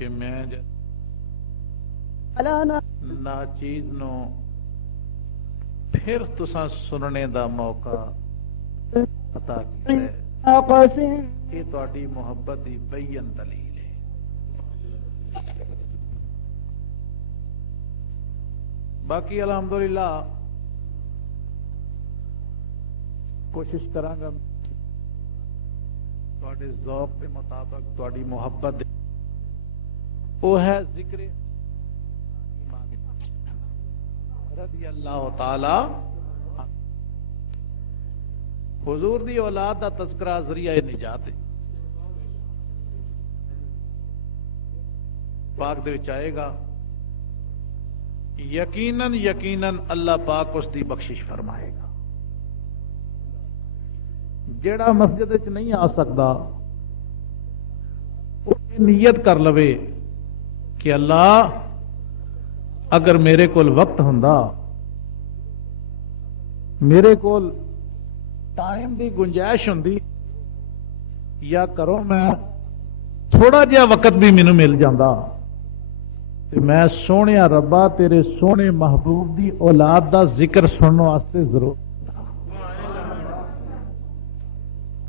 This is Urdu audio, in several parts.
کہ میں ناچیز نو پھر تساں سننے دا موقع عطا کیتا ہے، یہ تہاڈی محبت دی بین دلیل ہے۔ باقی الحمدللہ کوشش کراں گا تہاڈے ذوق کے مطابق تہاڈی محبت دے وہ ہے ذکر امام رضی اللہ تعالی حضور دی اولاد دا تذکرہ ذریعہ نجات ہے۔ پاک دے وچ آئے گا، یقیناً یقیناً اللہ پاک اس دی بخشش فرمائے گا۔ جیڑا مسجد وچ نہیں آ سکتا وہ نیت کر لوے کہ اللہ اگر میرے کول وقت ہوندا، میرے کول ٹائم دی گنجائش ہوندی، یا کرو میں تھوڑا جہا وقت بھی مینوں مل جاندا تے میں سونے ربا تیرے سونے محبوب دی اولاد دا ذکر سننے واسطے ضرور،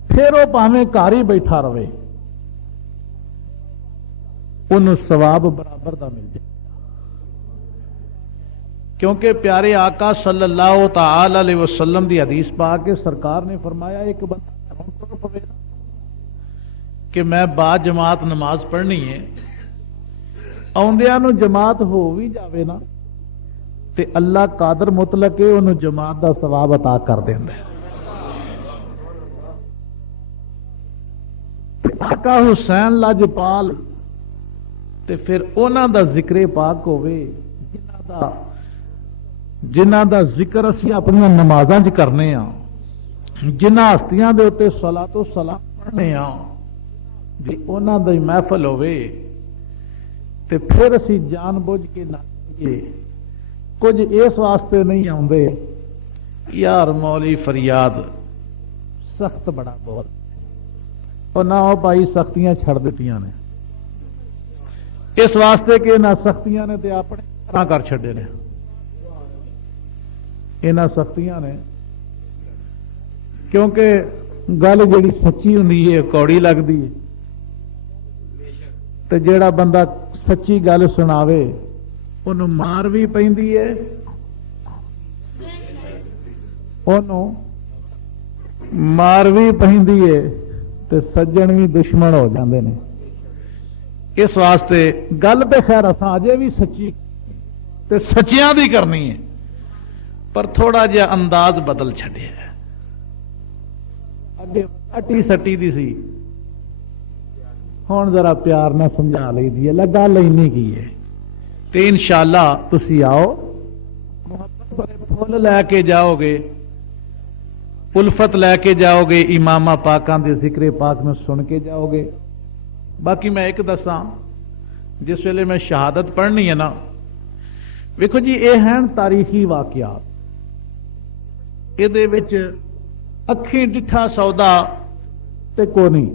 پھر وہ پاویں گھر ہی بیٹھا رہے انہوں ثواب برابر دا مل جائے، کیونکہ پیارے آقا صلی اللہ تعالی علیہ وسلم دی حدیث پاک کے سرکار نے فرمایا ایک بندہ پوے کہ میں با جماعت نماز پڑھنی ہے، آندیاں نو جماعت ہو بھی جاوے نا تے اللہ قادر مطلق ہے انہوں جماعت دا ثواب عطا کر دیندا ہے۔ آقا حسین لاجپال تے پھر انہاں دا ذکر پاک ہوئے جنہاں دا ذکر اسی اپنی نمازاں چ کرنے ہاں، جنہاں ہستیاں دے اوتے صلاۃ و سلام پڑھنے ہاں، جی انہاں دی محفل ہوئے تے پھر اسی جان بوجھ کے ناچیے، کچھ اس واسطے نہیں آندے یار مولی فریاد سخت بڑا بول اور نہ وہ بھائی سختیاں چھڑ دیتیاں نے، اس واسطے کہ نہ سختیاں نے تے اپنے طرح کر چھڑے نے، انہاں سختیاں نے کیونکہ گل جڑی سچی ہوندی ہے کوڑی لگدی ہے، تے جیڑا بندہ سچی گل سناوے انہوں مار بھی پیندی ہے، انہوں مار بھی پیندی ہے تے سجن بھی دشمن ہو جاندے نے۔ اس واسطے گل تے خیر اساں اجے بھی سچی تے سچیاں دی کرنی ہے، پر تھوڑا جہا انداز بدل چھڈیا ہے، اگے اٹی سٹی دی سی ہن ذرا پیار نہ سمجھا لئی دی ہے، گل اینی کی ہے تے انشاءاللہ تسی آؤ محبت بڑے پھول لے کے جاؤ گے، الفت لے کے جاؤ گے، امام پاکاں دے ذکر پاک میں سن کے جاؤ گے۔ باقی میں ایک دساں جس ویلے میں شہادت پڑھنی ہے نا، ویکھو جی یہ ہیں تاریخی واقعات، یہ اکھیں ڈٹھا سودا تے کو نہیں،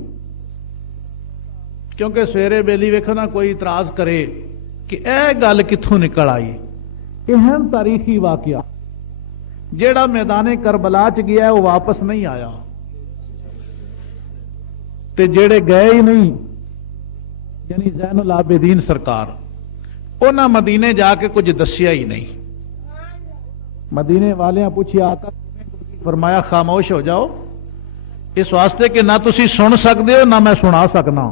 کیونکہ سویرے بیلی ویکھو نا کوئی اعتراض کرے کہ اے گل کتھوں نکل آئی، یہ ہیں تاریخی واقعات۔ جیڑا میدان کربلا چ گیا ہے وہ واپس نہیں آیا، تے جیڑے گئے ہی نہیں یعنی زین العابدین سرکار انہاں مدینے جا کے کچھ دسیا ہی نہیں۔ مدینے والیاں پوچھیا آقا فرمایا خاموش ہو جاؤ، اس واسطے کہ نہ تسی سن سکتے ہو نہ میں سنا سکنا،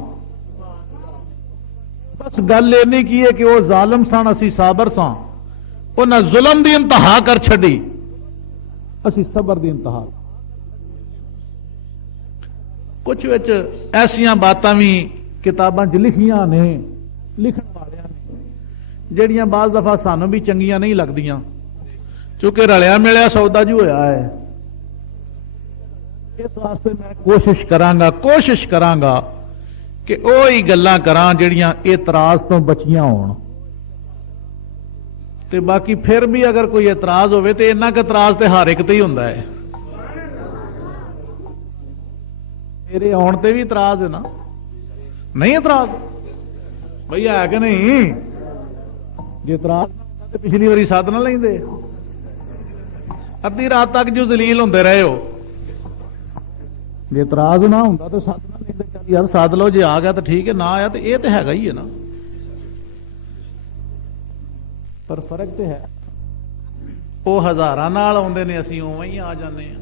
بس گل یہ نہیں کی ہے کہ وہ ظالم سن اسی صابر سان، انہاں ظلم دی انتہا کر چھڈی، اسی صبر دی انتہا۔ کچھ وچ ایسیاں باتاں بھی کتاباں چ لکھیاں نے لکھن والیاں نے جہڑیاں بعض دفعہ سانوں بھی چنگیاں نہیں لگدیاں، چونکہ رلیا ملیا سودا جو ہویا ہے۔ اس واسطے میں کوشش کراں گا کہ وہی گلاں کراں جہڑیاں اعتراض تو بچیاں ہون، تے باقی پھر بھی اگر کوئی اعتراض ہوئے تو اینا کہ اعتراض تے ہر ایک تے ہی ہوندا ہے، میرے آن تے بھی اعتراض ہے نا، نہیں اعتراض بھئی ہے کہ نہیں؟ جی اعتراض تو پچھلی باری ساتھ نہ لیں دے ادھی رات تک جو ذلیل ہوندے رہے ہو. جی اعتراض نہ ہوتا تو ساتھ نہ لیں دے یار ساتھ لو جی آ گیا تو ٹھیک ہے نہ آیا تو یہ تو ہے ہی ہے نا. پر فرق تو ہے وہ ہزاراں نال آتے ہیں اسی اویں ہی آ جانے ہیں.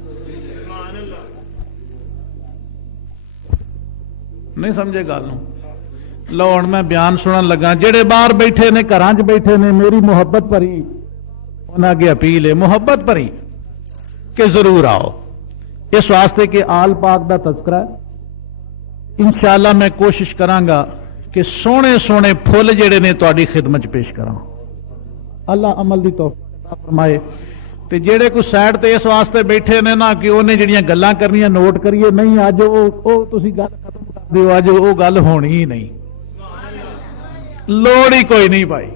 نہیں سمجھے گل لو ہوں میں بیان سنن لگا جہے باہر بیٹھے نے گھراں بیٹھے نے میری محبت بھری انہاں اگے اپیل ہے محبت بھری کہ ضرور آؤ اس واسطے کہ آل پاک دا تذکرہ ہے. انشاءاللہ میں کوشش کراں کہ سونے سونے پھل جڑے نے تہاڈی خدمت پیش کراں. اللہ عمل دی توفیق عطا فرمائے. تے جڑے کوئی سائڈ تے اس واسطے بیٹھے نے نا کہ انہیں جڑیاں گلاں کرنیاں نوٹ کریے نہیں اج او تسی گل ختم کر دیو اج او گل ہونی ہی نہیں لوڑ ہی کوئی نہیں بھائی.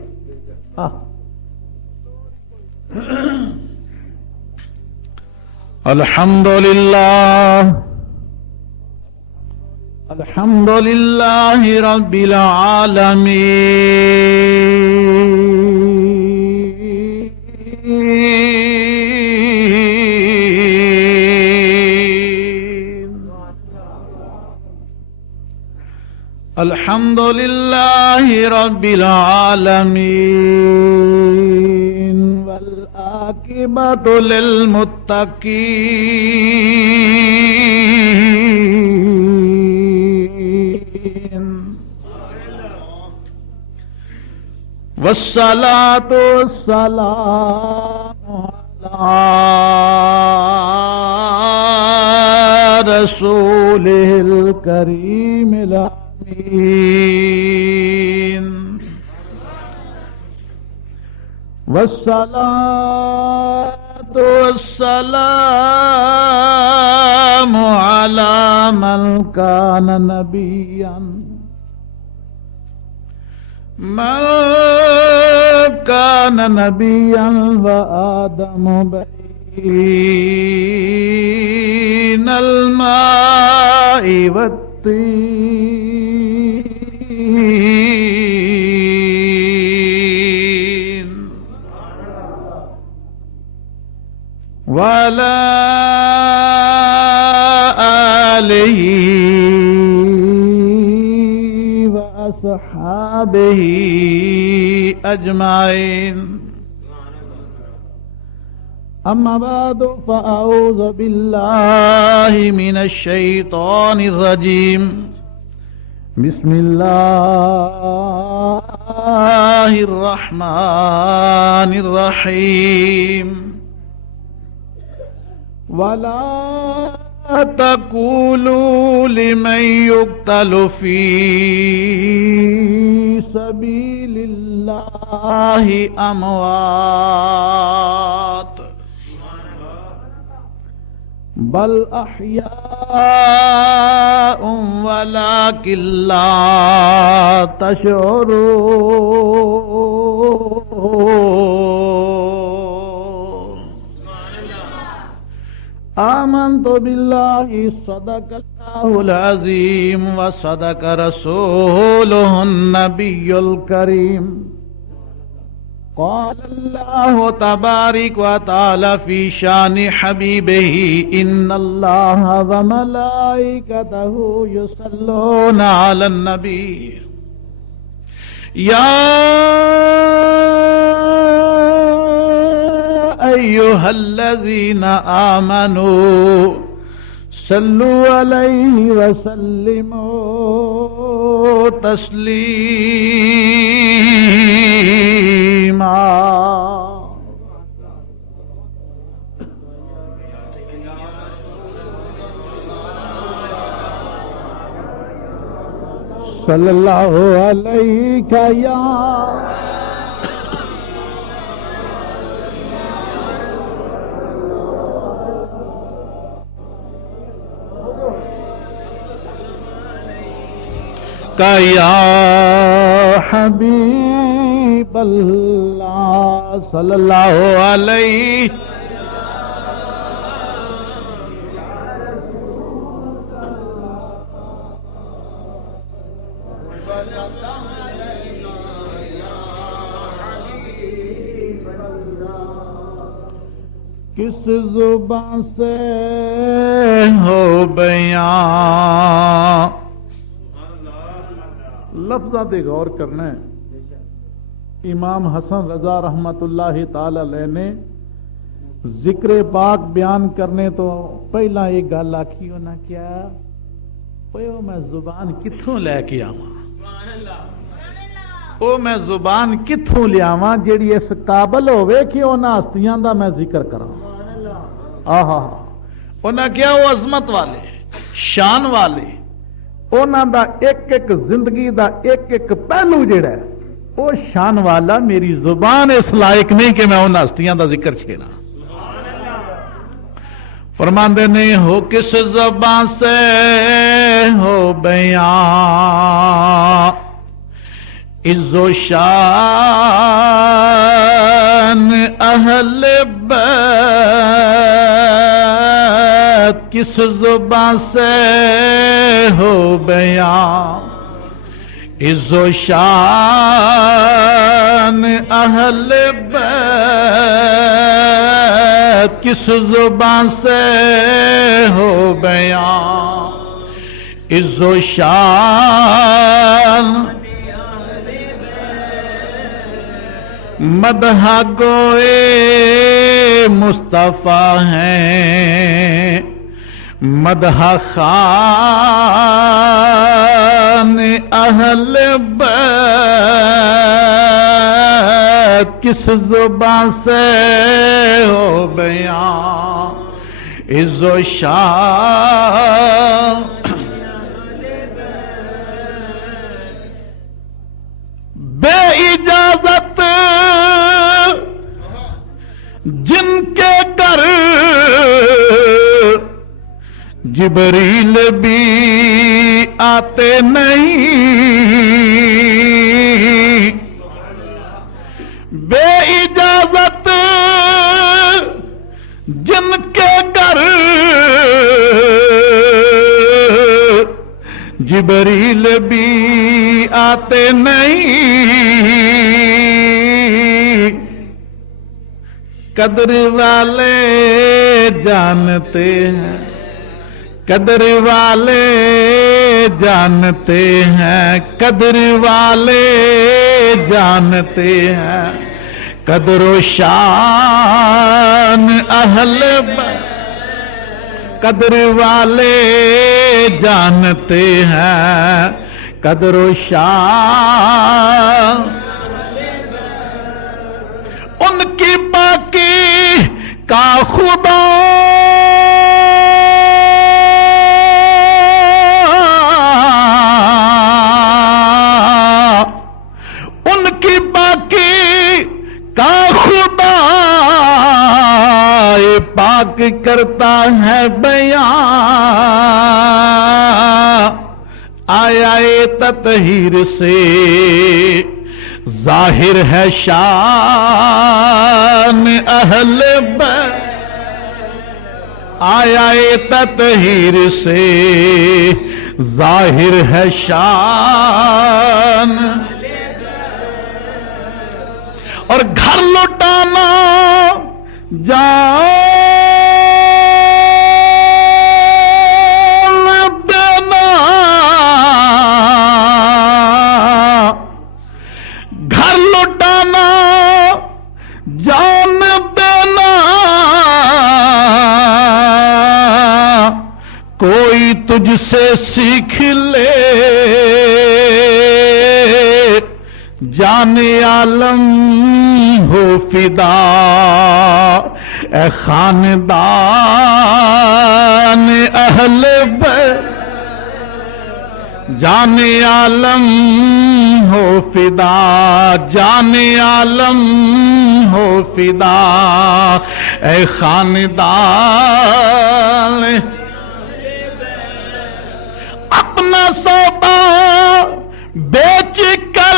الحمدللہ الحمدللہ رب العالمین الحمدللہ رب العالمین والعاقبۃ للمتقین والصلاة والسلام علی رسولہ الکریم الامین والصلاة والسلام علی من کان نبیا من كان نبيا وآدم بين الماء والطين وعلى آله وأصحابه أجمعين. أما بعد فأعوذ بالله من الشيطان الرجيم. بسم الله الرحمن الرحيم. ولا تقولوا لمن يقتل في سبيل الله أموات بل أحياء ولكن لا تشعرون. آمنت بالله صدق الله العظيم وصدق رسوله النبي الكريم. قال الله تبارك وتعالى في شان حبيبه إن الله وملائكته يصلون على النبي يا أيها الذين آمنوا صلوا عليه وسلموا تسليما. صلی اللہ علیہ یا حبیب اللہ صلی اللہ علیہ کس زبان سے ہو بیان. لفظاں تے غور کرنا ہے. امام حسن رضا رحمت اللہ تعالی علیہ نے ذکر پاک بیان کرنے تو پہلا ایک گل آکھی انہاں کیا او میں زبان کتھوں لے کے آواں, او میں زبان کتھوں لے آواں جیڑی اس قابل ہوئے کہ انہاں ہستیاں دا میں ذکر کراں. آہا انہاں کیا وہ عظمت والے شان والے انہاں دا ایک ایک زندگی دا ایک ایک پہلو جیڑا ہے وہ شان والا میری زبان اس لائق نہیں کہ میں انہاں ہستیاں دا ذکر چھیڑا. فرماندے نہیں ہو کس زبان سے ہو بیان عز و شان اہل بیت کس زبان سے ہو بیان عز و شان اہل بیت کس زبان سے ہو بیان عز و شان مدح گوئے مصطفیٰ ہیں مدح خان اہل بیت کس زبان سے ہو بیان عز و شان بے اجازت جن کے گھر جبریل بھی آتے نہیں بے اجازت جن کے گھر جبریل بھی آتے نہیں قدر والے جانتے ہیں قدر والے جانتے ہیں قدر والے جانتے ہیں قدر و شان اہل قدر والے جانتے ہیں قدر و شان ان کی باقی کا خدا ان کی باقی کا خدا پاک کرتا ہے بیان آیا تطہیر سے ظاہر ہے شان اہل بیت آیا تطہیر سے ظاہر ہے شان اور گھر لوٹانا جان دینا گھر لوٹانا جان دینا کوئی تجھ سے سیکھ لے جان عالم ہو فدا اے خاندان اہل بیت جان عالم ہو فدا جان عالم ہو فدا اے خاندان اپنا سودا بیچ کر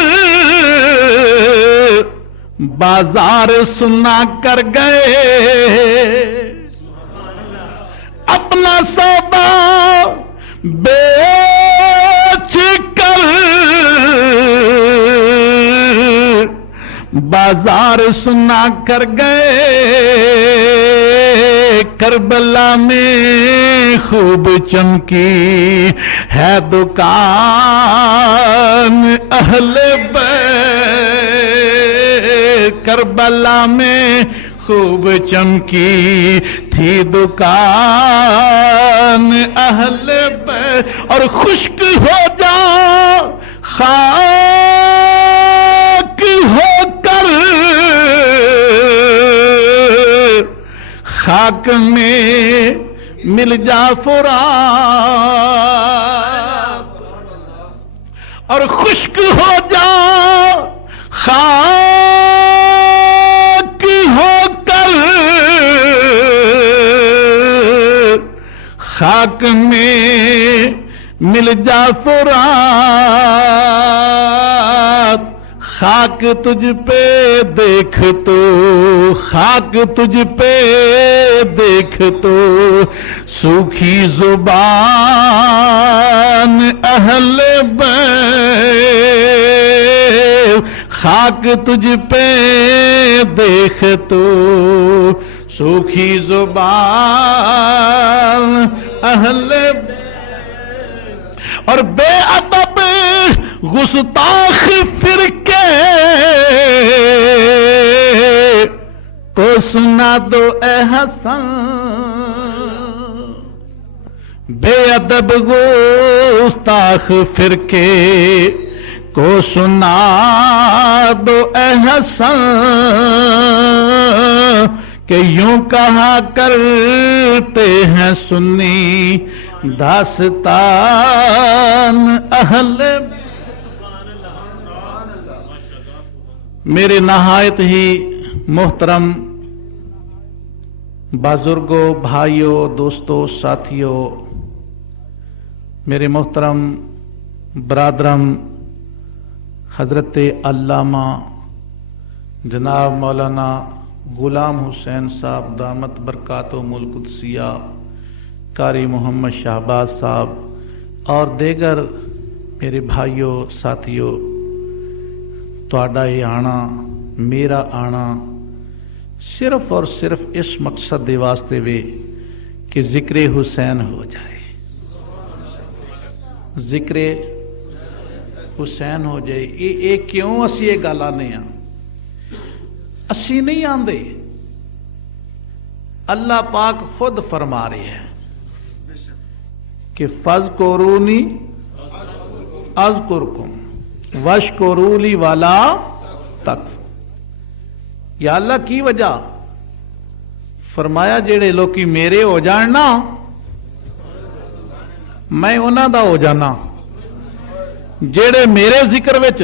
بازار سنا کر گئے اپنا سودا بیچ کر بازار سنا کر گئے کربلا میں خوب چمکی ہے دکان اہل بیت، کربلا میں خوب چمکی تھی دکان اہل بیت، اور خشک ہو جا خاک ہو کر خاک میں مل جا فرات، اور خشک ہو جا خاک ہو کر خاک میں مل جا فرات، خاک تجھ پہ دیکھ تو خاک تجھ پہ دیکھ تو سوکھی زبان اہل بیت، خاک تجھ پہ دیکھ تو سوکھی زبان اہل بیت، اور بے ادب گستاخ فرقے کو سنا دو اے حسن، بے ادب گستاخ فرقے کو سنا دو اے حسن، کہ یوں کہا کرتے ہیں سنی داستان اہل۔ میرے نہایت ہی محترم بزرگوں، بھائیوں، دوستوں، ساتھیوں، میرے محترم برادرم حضرت علامہ جناب مولانا غلام حسین صاحب دامت برکاتہم القدسیہ، قاری محمد شہباز صاحب اور دیگر میرے بھائیوں، ساتھیوں، تہاڈا یہ آنا، میرا آنا صرف اور صرف اس مقصد دے واسطے وے کہ ذکر حسین ہو جائے، ذکر حسین ہو جائے۔ یہ کیوں اسی یہ گل آنے ہیں؟ اسی نہیں آندے، اللہ پاک خود فرما رہے ہیں کہ فَاذْكُرُونِی اذکرکم واشکروا لی ولا تکفرون۔ یا اللہ کی وجہ؟ فرمایا جڑے لوکی میرے ہو جان نا میں انہاں دا ہو جانا، جڑے میرے ذکر وچ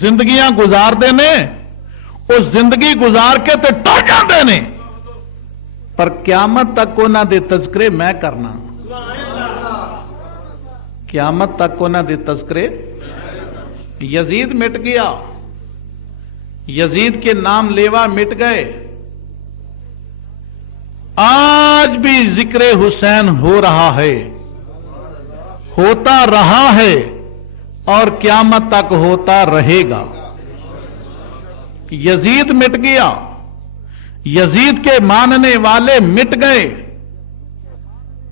زندگیاں گزار دے نے وہ زندگی گزار کے تے ٹر جاندے نے، پر قیامت تک انہاں دے تذکرے میں کرنا، قیامت تک انہاں دے تذکرے۔ یزید مٹ گیا، یزید کے نام لیوا مٹ گئے، آج بھی ذکر حسین ہو رہا ہے، ہوتا رہا ہے اور قیامت تک ہوتا رہے گا۔ یزید مٹ گیا، یزید کے ماننے والے مٹ گئے،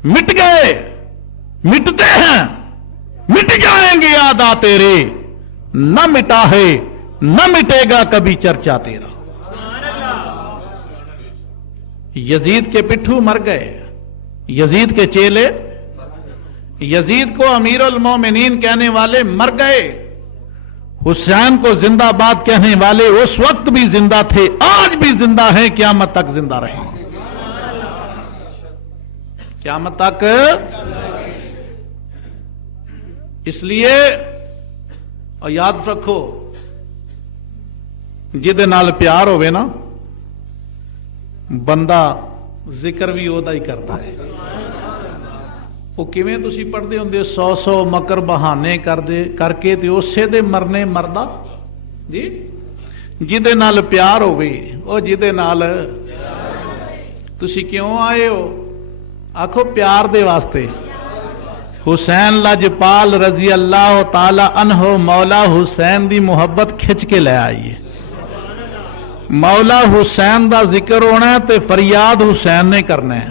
مٹ گئے، مٹتے ہیں، مٹ جائیں گے یادا تیرے، نہ مٹا ہے نہ مٹے گا کبھی چرچا تیرا۔ یزید کے پٹھو مر گئے، یزید کے چیلے، یزید کو امیر المومنین کہنے والے مر گئے، حسین کو زندہ باد کہنے والے اس وقت بھی زندہ تھے، آج بھی زندہ ہیں، قیامت تک زندہ رہیں گے، قیامت تک۔ اس لیے اور یاد رکھو جہدے نال پیار ہوئے نا بندہ ذکر بھی وہدا ہی کرتا ہے۔ وہ کیویں تسی پڑھتے ہوں 100 مکر بہانے کر کے تے اسے دے مرنے مردہ جی، جہدے نال پیار ہوئے وہ جہدے نال تسی کیوں آئے ہو؟ آکھو پیار دے واسطے۔ حسین لاجپال رضی اللہ تعالی عنہ مولا حسین دی محبت کھچ کے لے آئیے، مولا حسین دا ذکر ہونا ہے تے فریاد حسین نے کرنا ہے۔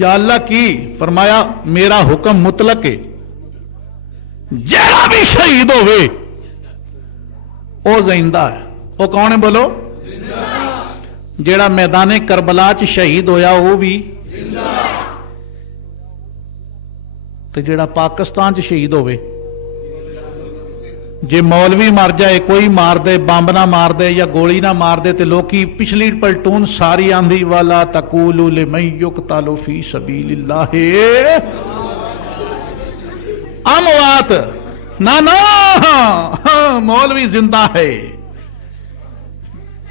یا اللہ کی فرمایا میرا حکم مطلق ہے، جیڑا بھی شہید ہوئے وہ زندہ ہے۔ وہ کون ہے بولو؟ جیڑا میدان کربلا چ شہید ہویا وہ بھی، تو جیڑا پاکستان چ شہید ہوئے، جے مولوی مر جائے، کوئی مار دے، بمب نہ مار دے یا گولی نہ مار دے، تو لوکی پچھلی پلٹون ساری آندھی والا تقولوا لمن یقتل فی سبیل اللہ اموات، نہ مولوی زندہ ہے۔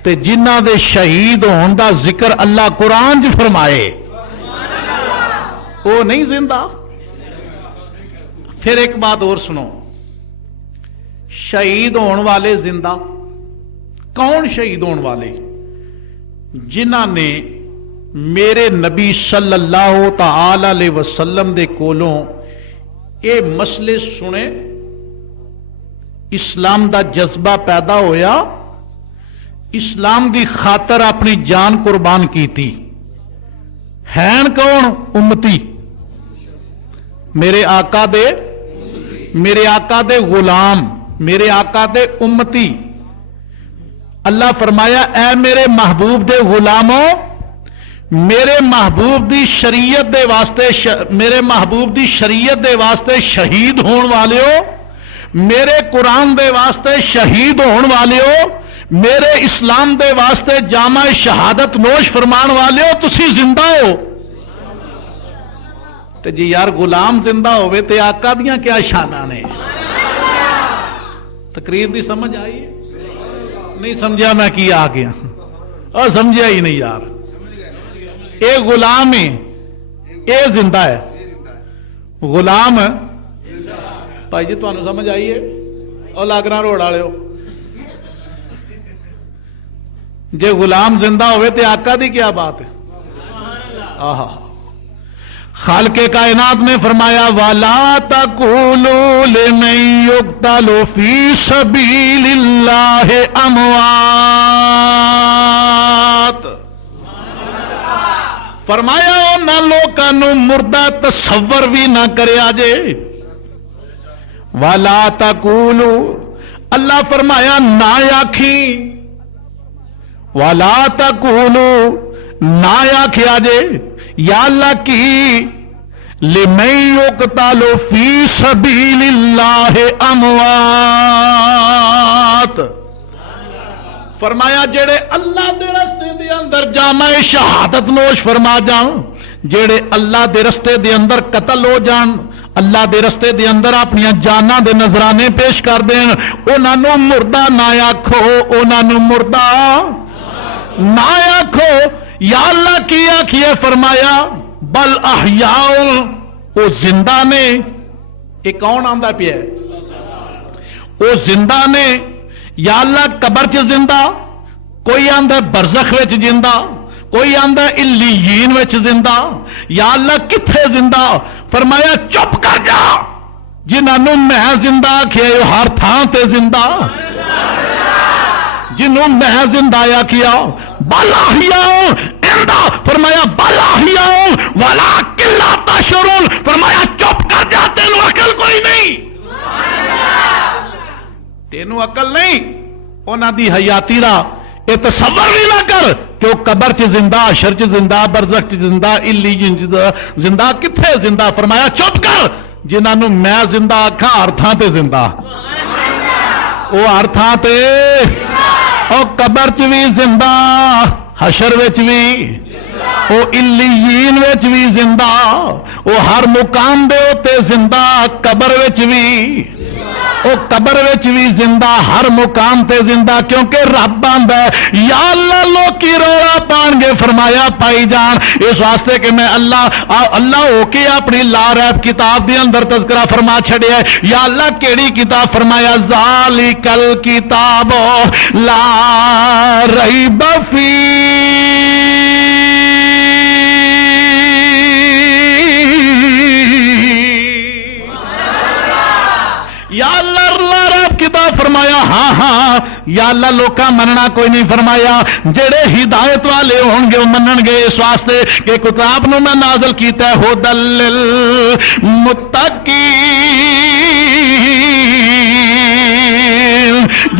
تے جنہ دے شہید ہون دا ذکر اللہ قرآن چ فرمائے وہ نہیں زندہ۔ پھر ایک بات اور سنو، شہید ہون والے زندہ کون؟ شہید ہون والے جنہ نے میرے نبی صلی اللہ تعالی علیہ وسلم دے کولوں اے مسئلے سنے، اسلام دا جذبہ پیدا ہویا، اسلام دی خاطر اپنی جان قربان کیتی۔ ہیں کون؟ امتی، میرے آقا دے غلام، میرے آقا دے امتی۔ اللہ فرمایا اے میرے محبوب دے غلاموں، میرے محبوب دی شریعت دے واسطے میرے محبوب دی شریعت دے واسطے شہید ہون والےو، میرے قرآن دے واسطے شہید ہون والےو، میرے اسلام دے واسطے جامع شہادت نوش فرمان والےو، تسی زندہ ہو۔ تو جی یار غلام زندہ ہوئے تے آقا دیاں کیا شانہ نے؟ تقریر دی سمجھ آئی ہے؟ نہیں سمجھا میں کی آ گیا، اور سمجھا ہی نہیں یار۔ اے غلام ہے، اے زندہ ہے، غلام بھائی جی تمہیں سمجھ آئی ہے؟ اور لاگرا روڑ والے ہو، جے غلام زندہ ہوئے تے آقا دی کیا بات ہے؟ آہا، خالق کائنات نے فرمایا وَلَا تَقُولُوا لِمَن يُقْتَلُ فِي سَبِيلِ اللَّهِ أَمْوَاتٌ، فرمایا نہ لوکاں مردہ تصور بھی نہ کریا جے۔ وَلَا تَقُولُوا، اللہ فرمایا نہ آکھی، وَلَا تَقُولُوا نہ آکھیا جے یا اللہ کی لِمَن يُقْتَلُ فِي سَبِيلِ اللَّهِ أَمْوَاتٌ، فرمایا جڑے اللہ دے رستے دے اندر جامع شہادت نوش فرما جان، جڑے اللہ دے رستے دے اندر قتل ہو جان، اللہ دے رستے دے اندر اپنی جاناں دے نذرانے پیش کر دین، انہاں نوں مردہ نہ آکھو، انہاں نوں مردہ نہ آکھو۔ یا اللہ کی آکھیے فرمایا بل احیاء، وہ زندہ نے۔ یہ کون آندا پیا ہے؟ وہ زندہ نے۔ یا اللہ قبر چ زندہ، کوئی آندا برزخ وچ زندہ، کوئی آندا علیین وچ زندہ، یا اللہ کتھے زندہ؟ فرمایا چپ کر جا، جنہوں میں زندہ آکھیا ہر تھان تے زندہ، جنہوں میں زندہ کیا بل احیاء اندہ، فرمایا بل احیاء ولکن لا تشعرون، فرمایا چپ کر جا، تینوں عقل کوئی نہیں، تینوں عقل نہیں، انہاں دی حیاتی دا یہ تصور بھی نہ کر کہ وہ قبر چ زندہ، حشر چ زندہ، برزخ چ زندہ، علیین چ زندہ، کتھے زندہ؟ فرمایا چپ کر، جنہوں میں زندہ آکھا ہر تھان تے زندہ، وہ ہر تھان تے، او قبر چ بھی زندہ، حشر وچ بھی، او علیین وچ بھی زندہ، او ہر مقام دے اوتے زندہ، قبر وچ بھی، او قبر وچ بھی زندہ، ہر مقام تے زندہ، کیونکہ رب آندا ہے یا اللہ لوکی رولا پان گے، فرمایا پائی جان، اس واسطے کہ میں اللہ ہو کے اپنی لا ریب کتاب دے اندر تذکرہ فرما چھڑیا ہے۔ یا اللہ کیڑی کتاب؟ فرمایا ذالک الکتاب لا ریب فیہ، یا اللہ لا ریب کتاب، فرمایا ہاں ہاں یا اللہ لوکاں مننا کوئی نہیں، فرمایا جڑے ہدایت والے ہون گے وہ منن گے، اس واسطے کہ کتاب نو میں نازل کیتا ہے ھدی للمتقین۔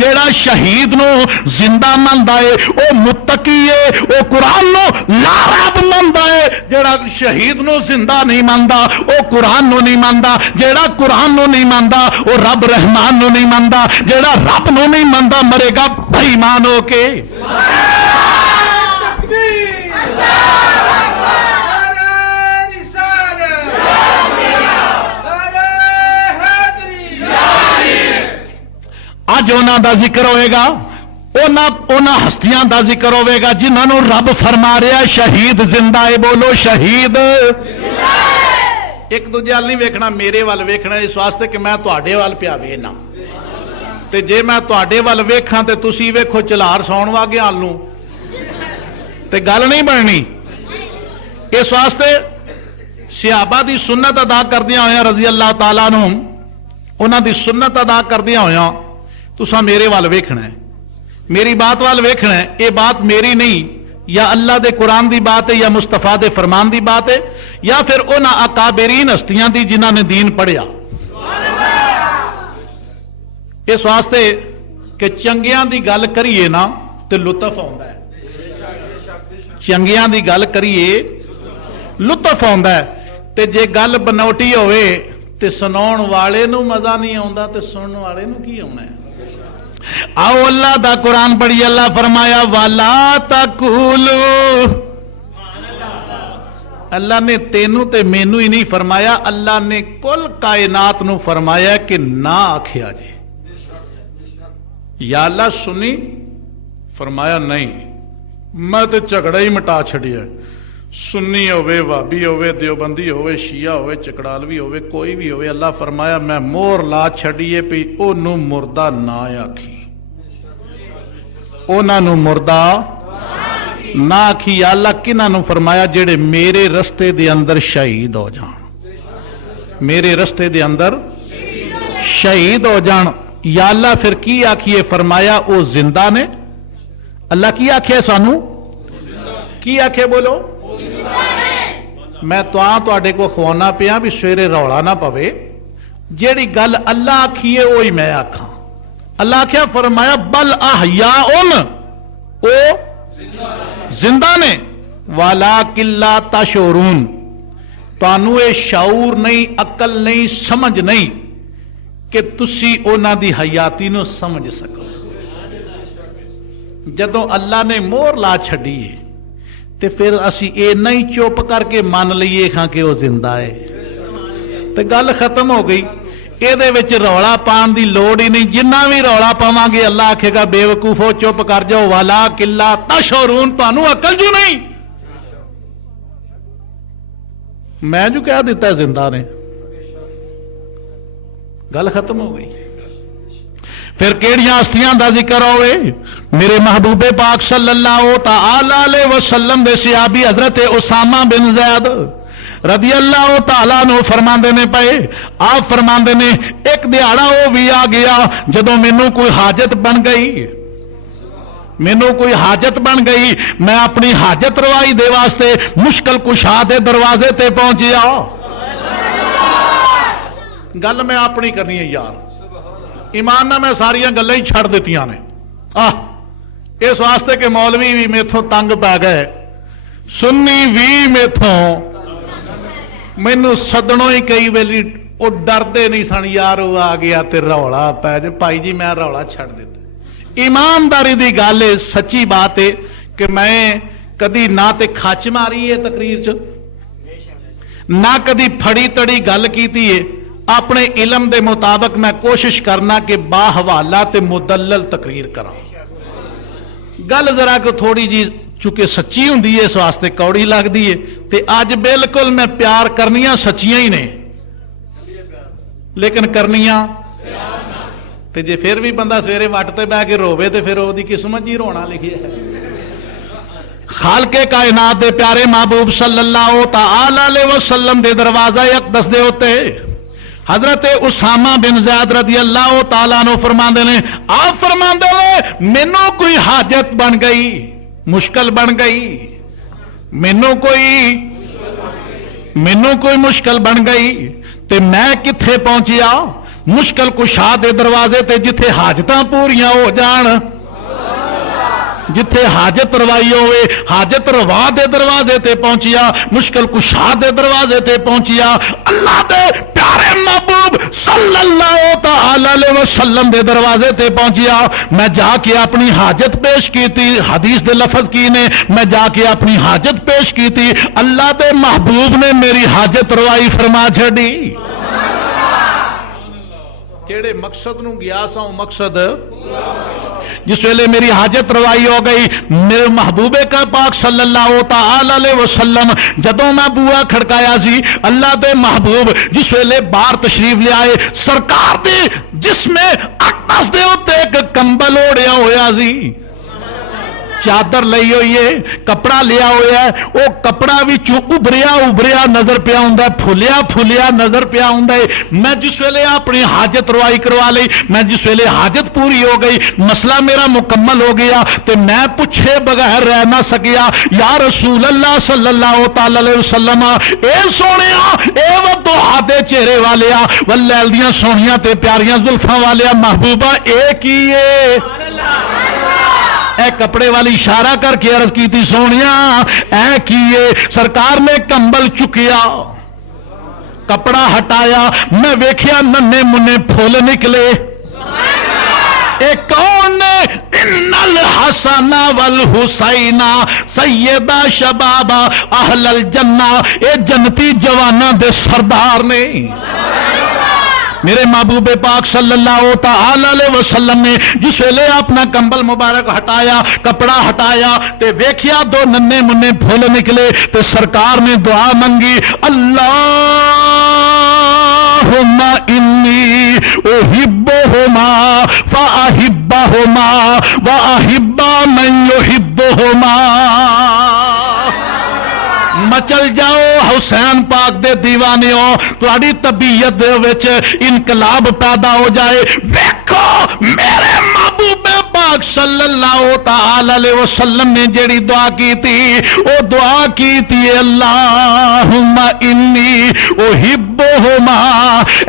جیڑا شہید نو زندہ مندا ہے او متقی ہے، او قرآن نو لا رب مندا ہے۔ جیڑا شہید نو زندہ نہیں مندا او قرآن نو نہیں مندا، جیڑا قرآن نو نہیں مندا او رب رحمان نو نہیں مندا، جیڑا رب نو نہیں مندا مرے گا بے ایمان ہو کے۔ اج انہاں دا ذکر ہوئے گا، انہاں ہستیاں دا ذکر ہوئے گا جنہاں نو رب فرما رہا ہے شہید زندہ ہے، بولو شہید زندہ ہے۔ ایک دوجے وال نہیں ویکھنا، میرے وال ویکھنا، اس واسطے کہ میں تواڈے وال پیا ویکھنا، تے جے میں تواڈے وال ویکھاں تے تسی ویکھو چلار سون واگے آل نوں تے گل نہیں بننی۔ اس واسطے صحابہ دی سنت ادا کردیاں ہویاں رضی اللہ تعالیٰ عنہم، انہاں دی سنت ادا کردیاں ہویاں تساں میرے وال ویکھنا ہے، میری بات وال ویکھنا ہے۔ یہ بات میری نہیں، یا اللہ دے قرآن دی بات ہے، یا مصطفیٰ دے فرمان دی بات ہے، یا پھر انہاں اکابرین ہستیاں دی جنہاں نے دین پڑھیا۔ اس واسطے کہ چنگیاں دی گل کریے نا تے لطف آندا ہے، چنگیاں دی گل کریے لطف آندا ہے، تے جے گل بنوٹی ہوئے تے سناؤن والے نو مزہ نہیں آندا تے سنن والے نو کی آنا ہے۔ آؤ اللہ دا قرآن پڑھی، اللہ فرمایا وَلَا تَقُولُوا، اللہ نے تینوں تے مینوں ہی نہیں فرمایا، اللہ نے کل کائنات نو فرمایا کہ نہ آکھیا جے۔ یا اللہ سنی؟ فرمایا نہیں، میں تے جھگڑا ہی مٹا چھڑیا، سنی ہوئے، وہابی ہوئے، دیوبندی ہوئے، شیعہ ہوئے، چکڑالوی ہوئے، کوئی بھی ہوئے، اللہ فرمایا میں مور لا چھڑیے پی اونوں مردہ نہ آکھی، اونا نو مردہ نہ آکھی۔ یا اللہ کنہاں نو فرمایا جڑے میرے رستے دے اندر شہید ہو جان، میرے رستے دے اندر شہید ہو جان۔ یا اللہ پھر کی آکھیے؟ فرمایا او زندہ نے۔ اللہ کی آکھے سانو؟ کی آکھے بولو؟ میں تواڈے کو خوانا پیا بھی سویرے رولا نہ پوے، جیڑی گل اللہ آکھیے وہی میں آکھاں۔ اللہ آکھیا فرمایا بل احیاء، او زندہ نے، وَلَٰكِن لَّا تَشْعُرُونَ، تانوں اے شعور نہیں، عقل نہیں، سمجھ نہیں کہ تسی انہاں دی حیاتی نو سمجھ سکو۔ جدوں اللہ نے مور لا چھڈی ہے تے پھر اسی اے نہیں چپ کر کے مان لئیے ہاں کہ وہ زندہ ہے تے گل ختم ہو گئی۔ یہ رولا پان دی لوڑ ہی نہیں، جنہ بھی رولا پاواں گے اللہ آکھے گا بے وقوفو چپ کر جاؤ، وَلَٰكِن لَّا تَشْعُرُونَ، تانوں عقل جو نہیں۔ میں جو کہہ دیتا ہے زندہ نے، گل ختم ہو گئی۔ پھر کیڑیاں ہستیاں دا ذکر ہوئے؟ میرے محبوب پاک صلی اللہ تعالی علیہ وسلم دے صحابی حضرت اسامہ بن زید رضی اللہ تعالیٰ عنہ فرماندے نے پئے، آپ فرماندے نے ایک دیہاڑا وہ بھی آ گیا جدوں مینوں کوئی حاجت بن گئی، مینوں کوئی حاجت بن گئی، میں اپنی حاجت روائی دے واسطے مشکل کشا دے دروازے تے پہنچیا۔ گل میں اپنی کرنی ہے یار، ایمان نہ میں ساریاں گلیں ہی چھڑ دیتیاں نے، اس واسطے کہ مولوی بھی میتھوں تنگ پی گئے، سنی بھی میتھوں مینوں سدنوں ہی کئی ویلی وہ ڈردے نہیں سن یار وہ آ گیا تے رولا پی جائے، بھائی جی میں رولا چھڑ دیتا۔ ایمانداری دی گل ہے، سچی بات ہے کہ میں کدی نہ تے کھچ ماری ہے تقریر چ، نہ کدی پھڑی تڑی گل کیتی ہے، اپنے علم دے مطابق میں کوشش کرنا کہ باحوالہ تے مدلل تقریر کراں۔ گل ذرا کو تھوڑی جی چونکہ سچی ہوں دی ہے اس واسطے کوڑی لگ دی ہے، تے آج بالکل میں پیار کرنیاں سچیاں ہی نے، لیکن کرنیاں تے جے پھر بھی بندہ سویرے وٹتے بہ کے روے تے پھر وہ دی قسمت جی رونا لکھی ہے۔ خالق کائنات دے پیارے محبوب صلی اللہ تعالی علیہ وسلم دے دروازہ اقدس دے ہوتے حضرت اسامہ بن زید رضی اللہ تعالیٰ عنہ فرماندے نے، آپ فرماندے نے مینوں کوئی حاجت بن گئی، مشکل بن گئی، مینوں کوئی مشکل بن گئی تے میں کتھے پہنچیا؟ مشکل کشا دے دروازے تے جتھے حاجتاں پوریاں ہو جان، جتھے حاجت روائی ہوئے، حاجت روا دے دروازے تے پہنچیا، مشکل کشا دے دروازے تے پہنچیا، اللہ دے پیارے محبوب صلی اللہ تعالی علیہ وسلم دے دروازے تے پہنچیا۔ میں جا کے اپنی حاجت پیش کی تھی، حدیث دے لفظ کی نے، میں جا کے اپنی حاجت پیش کی تھی، اللہ دے محبوب نے میری حاجت روائی فرما چھڑی۔ جیڑے مقصد نو گیا سا مقصد جس ویلے میری حاجت روائی ہو گئی، میرے محبوب کا پاک صلی اللہ تعالی علیہ وسلم جدوں میں بوا کھڑکایا سی، اللہ دے محبوب جس ویلے باہر تشریف لے آئے، سرکار دے جس میں اٹس دے اوتے ایک کمبل اوڑیا ہویا سی، چادر لئی ہوئی ہے، کپڑا لیا ہوا ہے، وہ کپڑا بھی ابریا نظر پیا ہوں، پھولیا نظر پیا ہوں۔ میں جس ویلے اپنی حاجت روائی کروا لی، میں جس ویلے حاجت پوری ہو گئی، مسئلہ میرا مکمل ہو گیا، تو میں پوچھے بغیر رہ نہ سکیا، یا رسول اللہ صلی اللہ تعالی علیہ وسلم، اے سونیا، اے وضحا دے چہرے والیا، واللیل دیاں سونیاں تے پیاریاں زلفاں والیا محبوبہ، اے کیے؟ اے کپڑے والی اشارہ کر کے عرض کی تھی، سونیا اے کیے؟ سرکار نے کمبل چکیا، کپڑا ہٹایا، میں ویکھیا ننے منے پھول نکلے۔ اے کون نے؟ ان الحسن والحسین سیدہ شباب اہل الجنہ، اے جنتی جواناں دے سردار نے۔ میرے محبوب پاک صلی اللہ تعالی علیہ وسلم نے جس ویلے اپنا کمبل مبارک ہٹایا، کپڑا ہٹایا تے ویکھیا دو ننے منے پھول نکلے، تے سرکار نے دعا منگی، اللہم انی احبہما فاحبہما واحب من یحبہما۔ مچل جاؤ حسین پاک دے دیوانے ہو، تہاڈی طبیعت دے وچ انقلاب پیدا ہو جائے۔ ویکھو میرے محبوب پاک صلی اللہ تعالی علیہ وسلم نے جڑی دعا کی تھی، وہ دعا کی تھی، اللہم انی احبہما،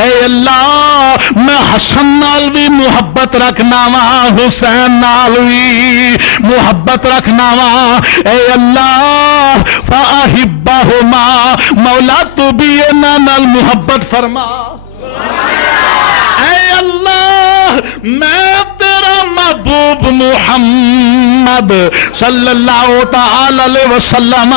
اے اللہ میں حسن نال بھی محبت رکھنا وا، حسین نال بھی محبت رکھنا وا، اے اللہ فاحبہما، مولا تو بھی انہاں نال محبت فرما۔ اے اللہ میں تیرا محبوب محمد صلی اللہ تعالی علیہ وسلم،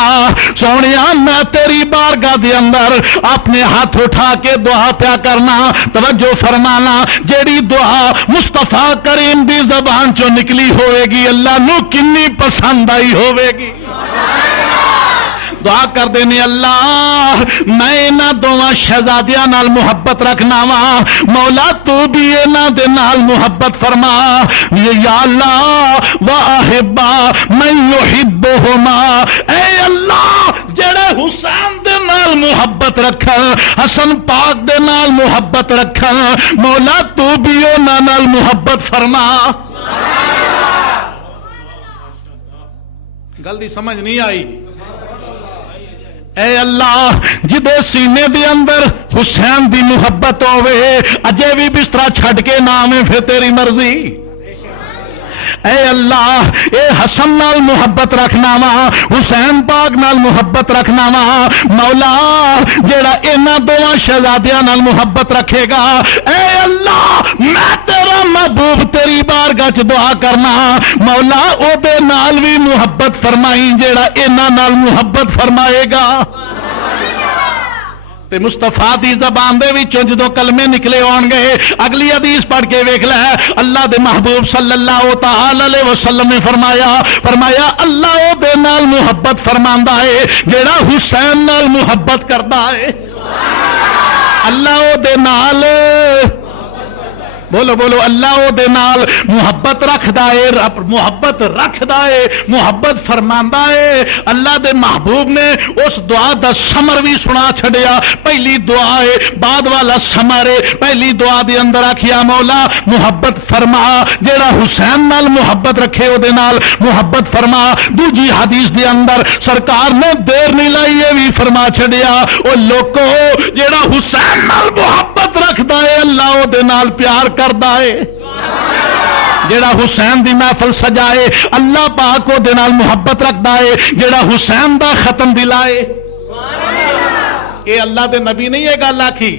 سونیا میں تیری بارگاہ دے اندر اپنے ہاتھ اٹھا کے دعا پیا کرنا، توجہ فرمانا، جیڑی دعا مصطفیٰ کریم دی زبان چوں نکلی ہوئے گی، اللہ نو کنی پسند آئی ہوئے گی۔ دعا کر دینے، اللہ میں انہاں دوواں شہزادیاں نال محبت رکھنا وا، مولا تو بھی انہاں دے نال محبت فرما، یا اللہ واحبا من یحبہما، اے اللہ جڑے حسین دے نال محبت رکھن، حسن پاک دے نال محبت رکھن، مولا تو بھی انہاں نال محبت فرما۔ گل دی سمجھ نہیں آئی؟ اے اللہ جدے سینے دے اندر حسین دی محبت ہوئے، اجے بھی بسترا چھڈ کے نام ہے، پھر تیری مرضی۔ اے اللہ اے حسن نال محبت رکھنا وا، حسین پاک نال محبت رکھنا وا، مولا جیڑا انہاں دوواں شہزادیاں نال محبت رکھے گا، اے اللہ میں تیرا محبوب تیری بارگاہ چ دعا کرنا، مولا او دے نال بھی محبت فرمائی جیڑا انہاں نال محبت فرمائے گا۔ تے مصطفیٰ دی زبان دے وچوں جدوں کلمے نکلے ہون گے، اگلی حدیث پڑھ کے ویکھ لے، اللہ دے محبوب صلی اللہ تعالی علیہ وسلم نے فرمایا اللہ او دے نال محبت فرماندا ہے جیڑا حسین نال محبت کردا ہے، اللہ او دے نال بولو بولو اللہ او دے نال محبت رکھدا ہے، محبت رکھدا ہے، محبت فرماندا ہے۔ اللہ دے محبوب نے اس دعا دا سمر بھی سنا چھڑیا۔ پہلی دعا ہے، بعد والا سمر ہے۔ پہلی دعا دے اندر آکھیا مولا محبت فرما، جیڑا حسین نال محبت رکھے او دے نال محبت فرما۔ دوجی حدیث دے اندر سرکار نے دیر نہیں لائی یہ بھی فرما چھڑیا، او لوکو جیڑا حسین نال محبت رکھدا ہے اللہ او دے نال پیار کردا ہے۔ جیڑا حسین دی محفل سجائے اللہ پاک او دے نال محبت رکھدا ہے۔ جیڑا حسین دا ختم دلائے، اے اللہ دے نبی نہیں یہ گل آکھی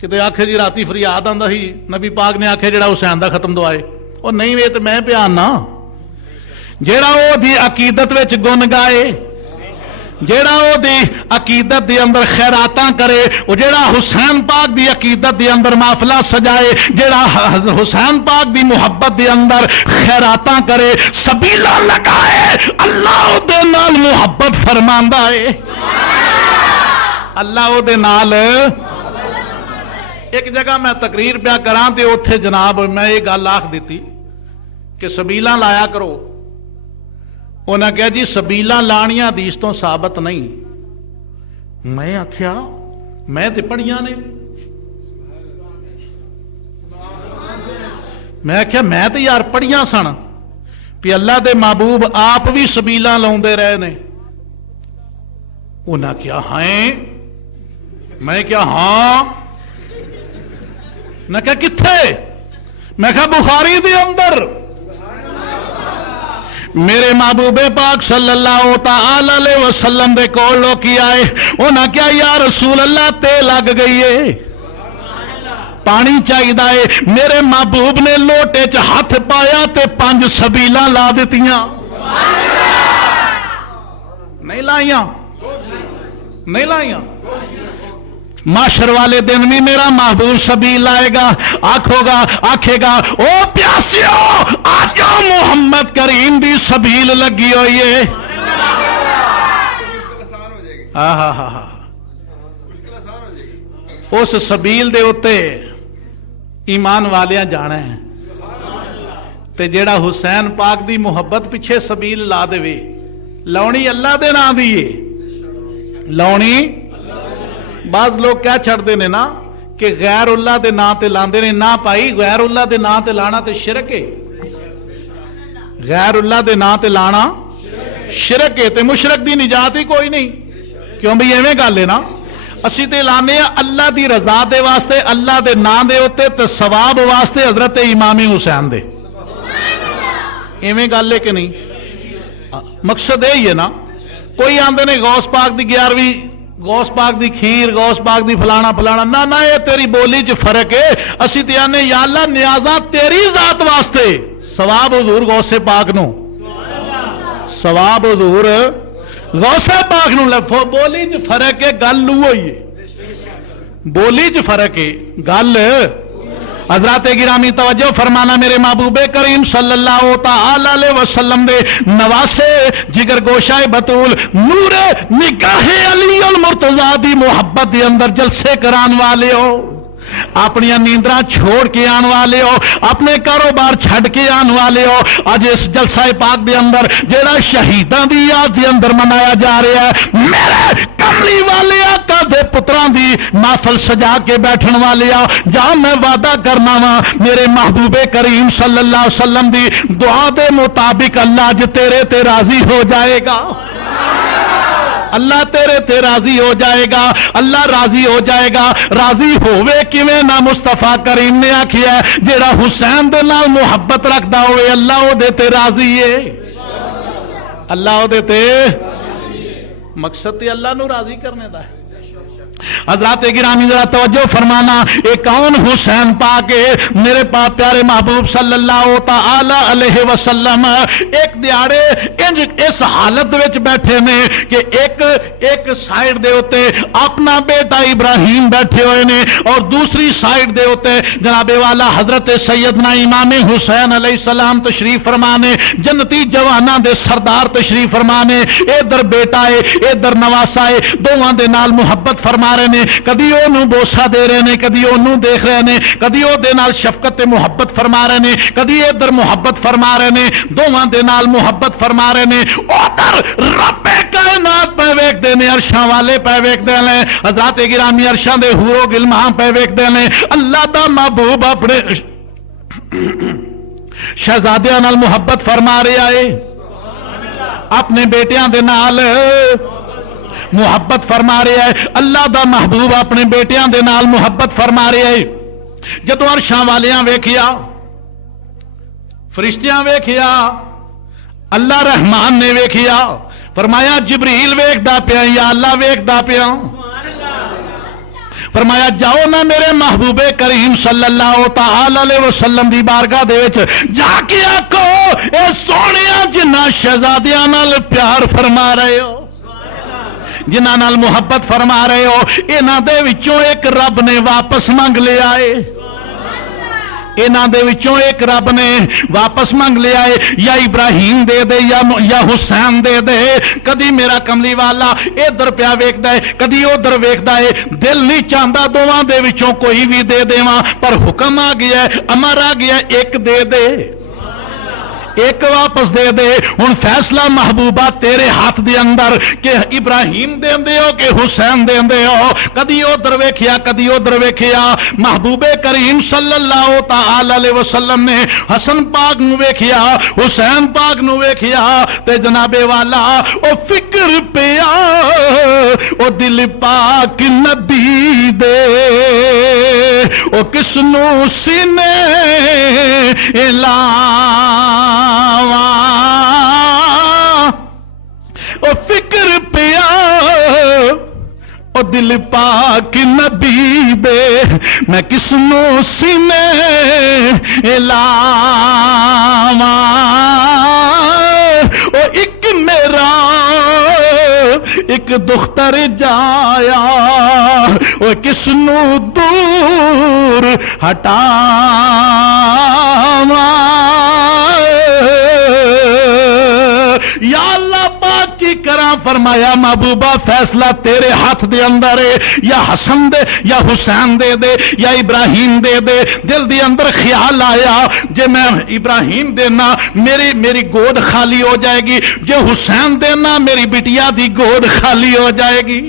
کہ آخے جی راتی فریاد آندا ہی نبی پاک نے آکھے جیڑا حسین دا ختم دعائے، او نہیں وے تے میں پیانا۔ جیڑا او دی عقیدت وچ گن گائے، جیڑا او دی عقیدت دی اندر خیراتاں کرے، او جیڑا حسین پاک دی عقیدت دی اندر محفلہ سجائے، جیڑا حسین پاک دی محبت دی اندر خیراتاں کرے، سبیلا لگائے، اللہ او دے نال محبت فرماندا ہے۔ اللہ او دے نال ایک جگہ میں تقریر پیا کراں تے اوتھے جناب میں یہ گل آکھ دیتی کہ سبیلاں لایا کرو۔ انہاں کہا جی سبیلاں لانیاں حدیث تو ثابت نہیں۔ میں آکھیا میں تے پڑھیاں نے، میں آکھیا میں تے یار پڑھیاں سن کہ اللہ دے محبوب آپ بھی سبیلاں لاؤندے رہے نے۔ انہاں کیا ہائیں؟ میں کیا ہاں؟ میں کہا کتھے؟ میں کہا بخاری دے اندر میرے محبوب پاک صلی اللہ تعالی علیہ وسلم دے کول لوگ کی آئے، انہاں کیا یا رسول اللہ تے لگ گئی ہے، پانی چاہیدا ہے۔ میرے محبوب نے لوٹے چ ہاتھ پایا تے 5 سبیلاں لا دتیاں۔ نہیں لائیاں، نہیں لائیاں۔ معاشر والے دن بھی میرا محبوب سبیل لائے گا، آکھے گا او پیاسیو آجو محمد کریم دی سبیل لگی ہوئی ہے۔ اس سبیل دے اتے ایمان والیاں جانا ہے تے جیڑا حسین پاک دی محبت پیچھے سبیل لا دے وے، لونی اللہ دے نام دیئے، لونی بعض لوگ کیا چھڑ دینے نا کہ غیر اللہ دے نا تے لاندے نے، نا پائی غیر اللہ دے نا تے لانا تے شرک ہے، غیر اللہ دے نا تے لانا شرک ہے، تے مشرک دی نجات ہی کوئی نہیں۔ کیوں بھی ایویں گل ہے نا، اسی تے لانے اللہ دی رضا دے واسطے، اللہ دے نا دے ہوتے تے ثواب واسطے حضرت امام حسین دے، ایویں گل ہے کہ نہیں؟ مقصد یہی ہے نا، کوئی آندے نے غوث پاک دی 11ویں، غوث پاک دی کھیر، غوث پاک دی فلانا فلانا، نہ یہ تیری بولی چ فرق ہے۔ اسی تے آنے یا اللہ نیازاں تیری ذات واسطے، ثواب حضور غوث پاک نو، ثواب حضور غوث پاک نو، بولی چ فرق ہے، گل لو ہوئی ہے، بولی چ فرق ہے، گل۔ حضرات گرامی توجہ فرمانا، میرے محبوب کریم صلی اللہ تعالی علیہ وسلم دے نواسے جگر گوشہ بطول نور نگاہ علی المرتضی دی محبت دے اندر جلسے کران والے ہو، اپنی نیندراں چھوڑ کے آن والے ہو، اپنے کاروبار چھڑ کے آن والے ہو، اج اس جلسہ پاک دے اندر جیڑا شہیداں دی یاد دے اندر منایا جا رہا ہے، میرے کملی والے آقا دے پتراں دی محفل سجا کے بیٹھن والے آ، جا میں وعدہ کرنا وا میرے محبوب کریم صلی اللہ علیہ وسلم دی دعا دے مطابق اللہ اج تیرے تے راضی ہو جائے گا، اللہ تیرے تے راضی ہو جائے گا، اللہ راضی ہو جائے گا۔ راضی ہوئے کیویں نہ مصطفیٰ کریم نے آکھیا ہے جیڑا حسین دے نال محبت رکھدا ہوئے اللہ او دے تے راضی ہے، اللہ او دے تے، مقصد تے اللہ نو راضی کرنے دا ہے۔ حضرات گرامی ذرا توجہ فرمانا، ایک کون حسین پاک میرے پاک پیارے محبوب صلی اللہ تعالی علیہ وسلم ایک دیاڑے انج اس حالت وچ بیٹھے نے کہ ایک سائیڈ دے ہوتے اپنا بیٹا ابراہیم بیٹھے ہوئے نے اور دوسری سائیڈ دے ہوتے جناب والا حضرت سیدنا امام حسین علیہ السلام تشریف فرمانے، جنتی جواناں دے سردار تشریف فرمانے، ادھر بیٹا ہے ادھر نواسا ہے، دونوں دے نال محبت فرما رہے ہیں، کدی انہوں بوسا دے رہے ہیں، کدی انہوں دیکھ رہے ہیں، کدی وہ دے نال شفقت تے محبت فرما رہے ہیں، کدی ادھر محبت فرما رہے ہیں، دونوں دے نال محبت فرما رہے ہیں، ادھر رب کائنات پہ ویکھدے نے، عرشاں والے پہ ویکھدے نے، حضرات گرامی عرشاں دے حور و غلمان پہ ویکھدے نے، اللہ دا محبوب اپنے شہزادیاں نال محبت فرما رہا ہے، اپنے بیٹیاں دے نال محبت فرما رہا ہے، اللہ دا محبوب اپنے بیٹیاں دے نال محبت فرما رہا ہے۔ جدو عرشاں والیاں ویکھیا، فرشتیاں ویکھیا، اللہ رحمان نے ویکھیا، فرمایا جبریل ویکھدا پیا یا اللہ ویکھدا پیا؟ فرمایا جاؤ نا میرے محبوب کریم صلی اللہ تعالی علیہ وسلم دی بارگاہ دے وچ جا کے آکھو اے سونیا جنہ شہزادیاں نال پیار فرما رہے ہو، جنہ نال محبت فرما رہے ہو، انہاں دے وچوں ایک رب نے واپس منگ لیا ہے، انہاں دے وچوں ایک رب نے واپس منگ لیا ہے، یا ابراہیم دے دے یا حسین دے دے۔ کدی میرا کملی والا ادھر پیا ویکھدا ہے، کدی ادھر ویکھدا ہے، دل نہیں چاہتا دونوں دے وچوں کوئی بھی دے دیواں، پر حکم آ گیا ہے، امر آ گیا، ایک دے دے، ایک واپس دے دے۔ ہن فیصلہ محبوبہ تیرے ہاتھ دے اندر کہ ابراہیم دے ہو کہ حسین دے ہو، کدی ادھر ویکھیا کدی ادھر ویکھیا۔ محبوب کریم صلی اللہ تعالی علیہ وسلم نے حسن پاک نو ویکھیا، حسین پاک نو ویکھیا، تے جناب والا او فکر پیا او دل پاک نبی دے، او کس نو سینے او فکر پیا او دل پاک نبی دے، میں کس نو سینے لاواں، او ایک میرا ایک دختر جایا، او کس نو دور ہٹاواں، یا اللہ پاک کی کرا۔ فرمایا محبوبہ فیصلہ تیرے ہاتھ دے اندر ہے، یا حسن دے یا حسین دے دے یا ابراہیم دے دے۔ دل دے اندر خیال آیا جے میں ابراہیم دینا میری گود خالی ہو جائے گی، جے حسین دینا میری بٹیا دی گود خالی ہو جائے گی۔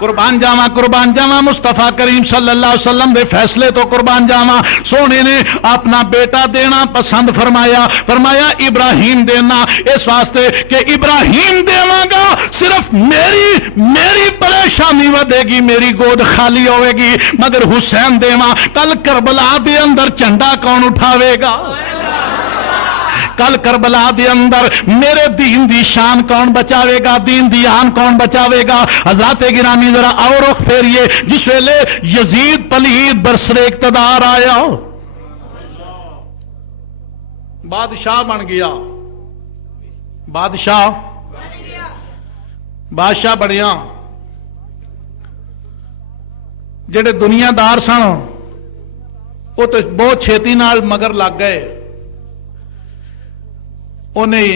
قربان جاواں مصطفیٰ کریم صلی اللہ علیہ وسلم دے فیصلے تو قربان جاواں۔ سونے نے اپنا بیٹا دینا پسند فرمایا، فرمایا ابراہیم دینا، اس واسطے کہ ابراہیم دیواں گا صرف میری پریشانی ودے گی، میری گود خالی ہوئے گی، مگر حسین دیواں کل کربلا دے اندر جھنڈا کون اٹھاوے گا؟ کل کربلا دے اندر میرے دین دی شان کون بچاوے گا، دین دی آن کون بچاوے گا؟ حضرات گرامی ذرا اور رخ پھیریے، جس ویلے یزید پلید برسر اقتدار آیا، بادشاہ بن گیا، بادشاہ بنیا، جڑے دنیا دار سن وہ تو بہت چھیتی نال مگر لگ گئے۔ انہیں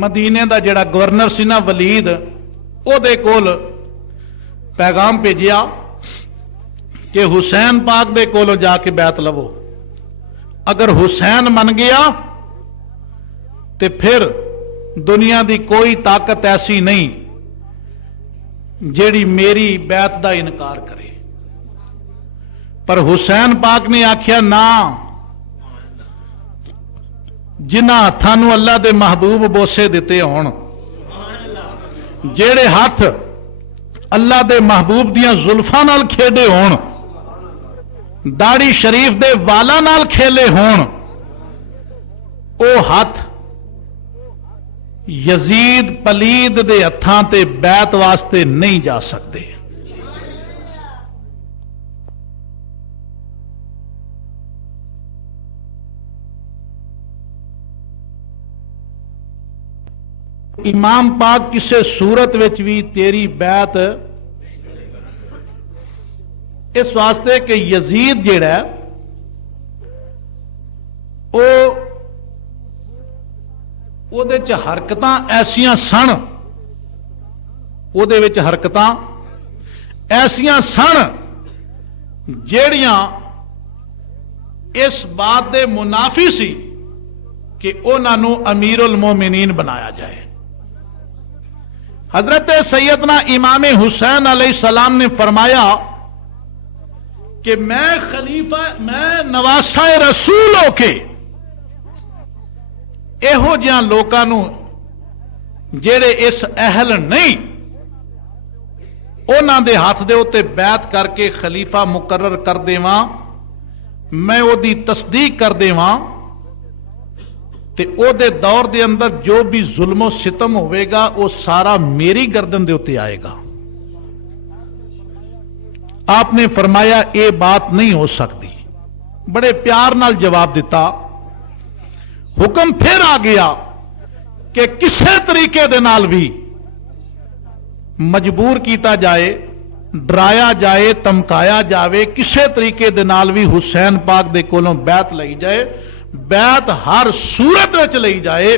مدینے دا جڑا گورنر سی نا ولید، او دے کول پیغام بھیجیا کہ حسین پاک دے کولو جا کے بیعت لو، اگر حسین من گیا تے پھر دنیا دی کوئی طاقت ایسی نہیں جیڑی میری بیعت دا انکار کرے۔ پر حسین پاک نے آکھیا نا، جنہ ہاتھوں اللہ دے محبوب بوسے دیتے ہون، جیڑے ہاتھ اللہ دے محبوب دیاں زلفاں نال کھیڈے ہون، داڑھی شریف دے والا نال کھیلے ہون، او ہاتھ یزید پلید دے ہتھاں تے بیعت واسطے نہیں جا سکتے۔ امام پاک کسے صورت وچ بھی تیری بیعت اس واسطے کہ یزید جیڑا ہے او دے چ حرکتاں ایسیاں سن، او دے وچ حرکتاں ایسیاں سن جیڑیاں اس بات دے منافی سی کہ انہاں نو امیر المومنین بنایا جائے. حضرت سیدنا امام حسین علیہ السلام نے فرمایا کہ میں نواسہ رسول ہو کے یہو جہاں لوگوں جڑے اس اہل نہیں انہاں دے ہاتھ دے اوتے بیعت کر کے خلیفہ مقرر کر دیواں، میں او دی تصدیق کر دیواں تے او دے دور دے اندر جو بھی ظلم و ستم ہوئے گا وہ سارا میری گردن دے اوتے آئے گا. آپ نے فرمایا اے بات نہیں ہو سکتی. بڑے پیار نال جواب دیتا. حکم پھر آ گیا کہ کسے طریقے دے نال بھی مجبور کیتا جائے، ڈرایا جائے، تمکایا جاوے، کسے طریقے دے نال بھی حسین پاک دے کولوں بیعت لئی جائے. بیعت ہر صورت وچ لئی جائے،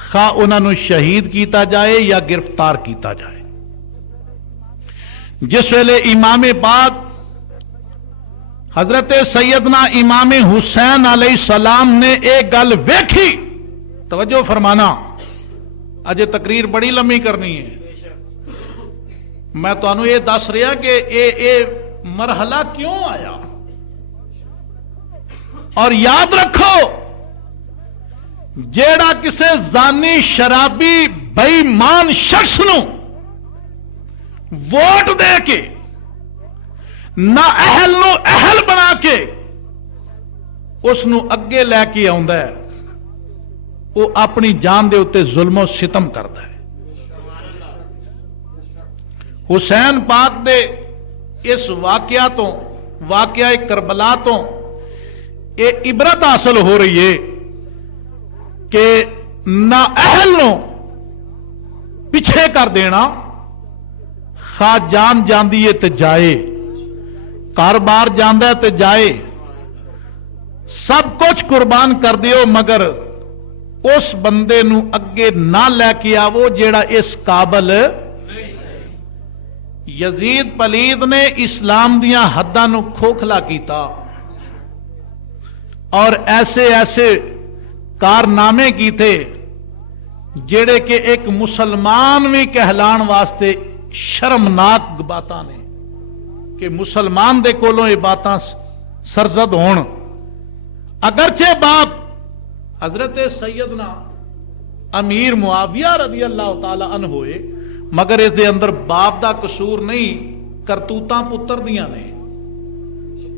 خواہ انہاں نو شہید کیتا جائے یا گرفتار کیتا جائے. جس ویلے امام پاک حضرت سیدنا امام حسین علیہ السلام نے ایک گل ویکھی، توجہ فرمانا، اجے تقریر بڑی لمبی کرنی ہے، میں تانوں یہ دس رہا کہ اے مرحلہ کیوں آیا. اور یاد رکھو جیڑا کسے زانی شرابی بے ایمان شخص نو ووٹ دے کے نہ اہل نو اہل بنا کے اس نو اگے لے کے آندا ہے، وہ اپنی جان دے اتے ظلم و ستم کرتا ہے. حسین پاک دے اس واقعہ تو واقعہ کربلا تو یہ عبرت حاصل ہو رہی ہے کہ نہ اہل نو پیچھے کر دینا، خواہ جان جاندی ہے تے جائے، کاروبار جاندہ ہے تے جائے، سب کچھ قربان کر دیو، مگر اس بندے نو اگے نہ لے کے آو جیڑا اس قابل. یزید پلید نے اسلام دیاں حداں نو کھوکھلا کیتا اور ایسے ایسے کارنامے کیتے جڑے کہ ایک مسلمان بھی کہلان واسطے شرمناک باتاں نے کہ مسلمان دے کولوں یہ باتاں سرزد ہون. اگرچہ باپ حضرت سیدنا امیر معاویہ رضی اللہ تعالی عنہ ہوئے، مگر اس دے اندر باپ دا قصور نہیں، کرتوتاں پتر دیاں نے،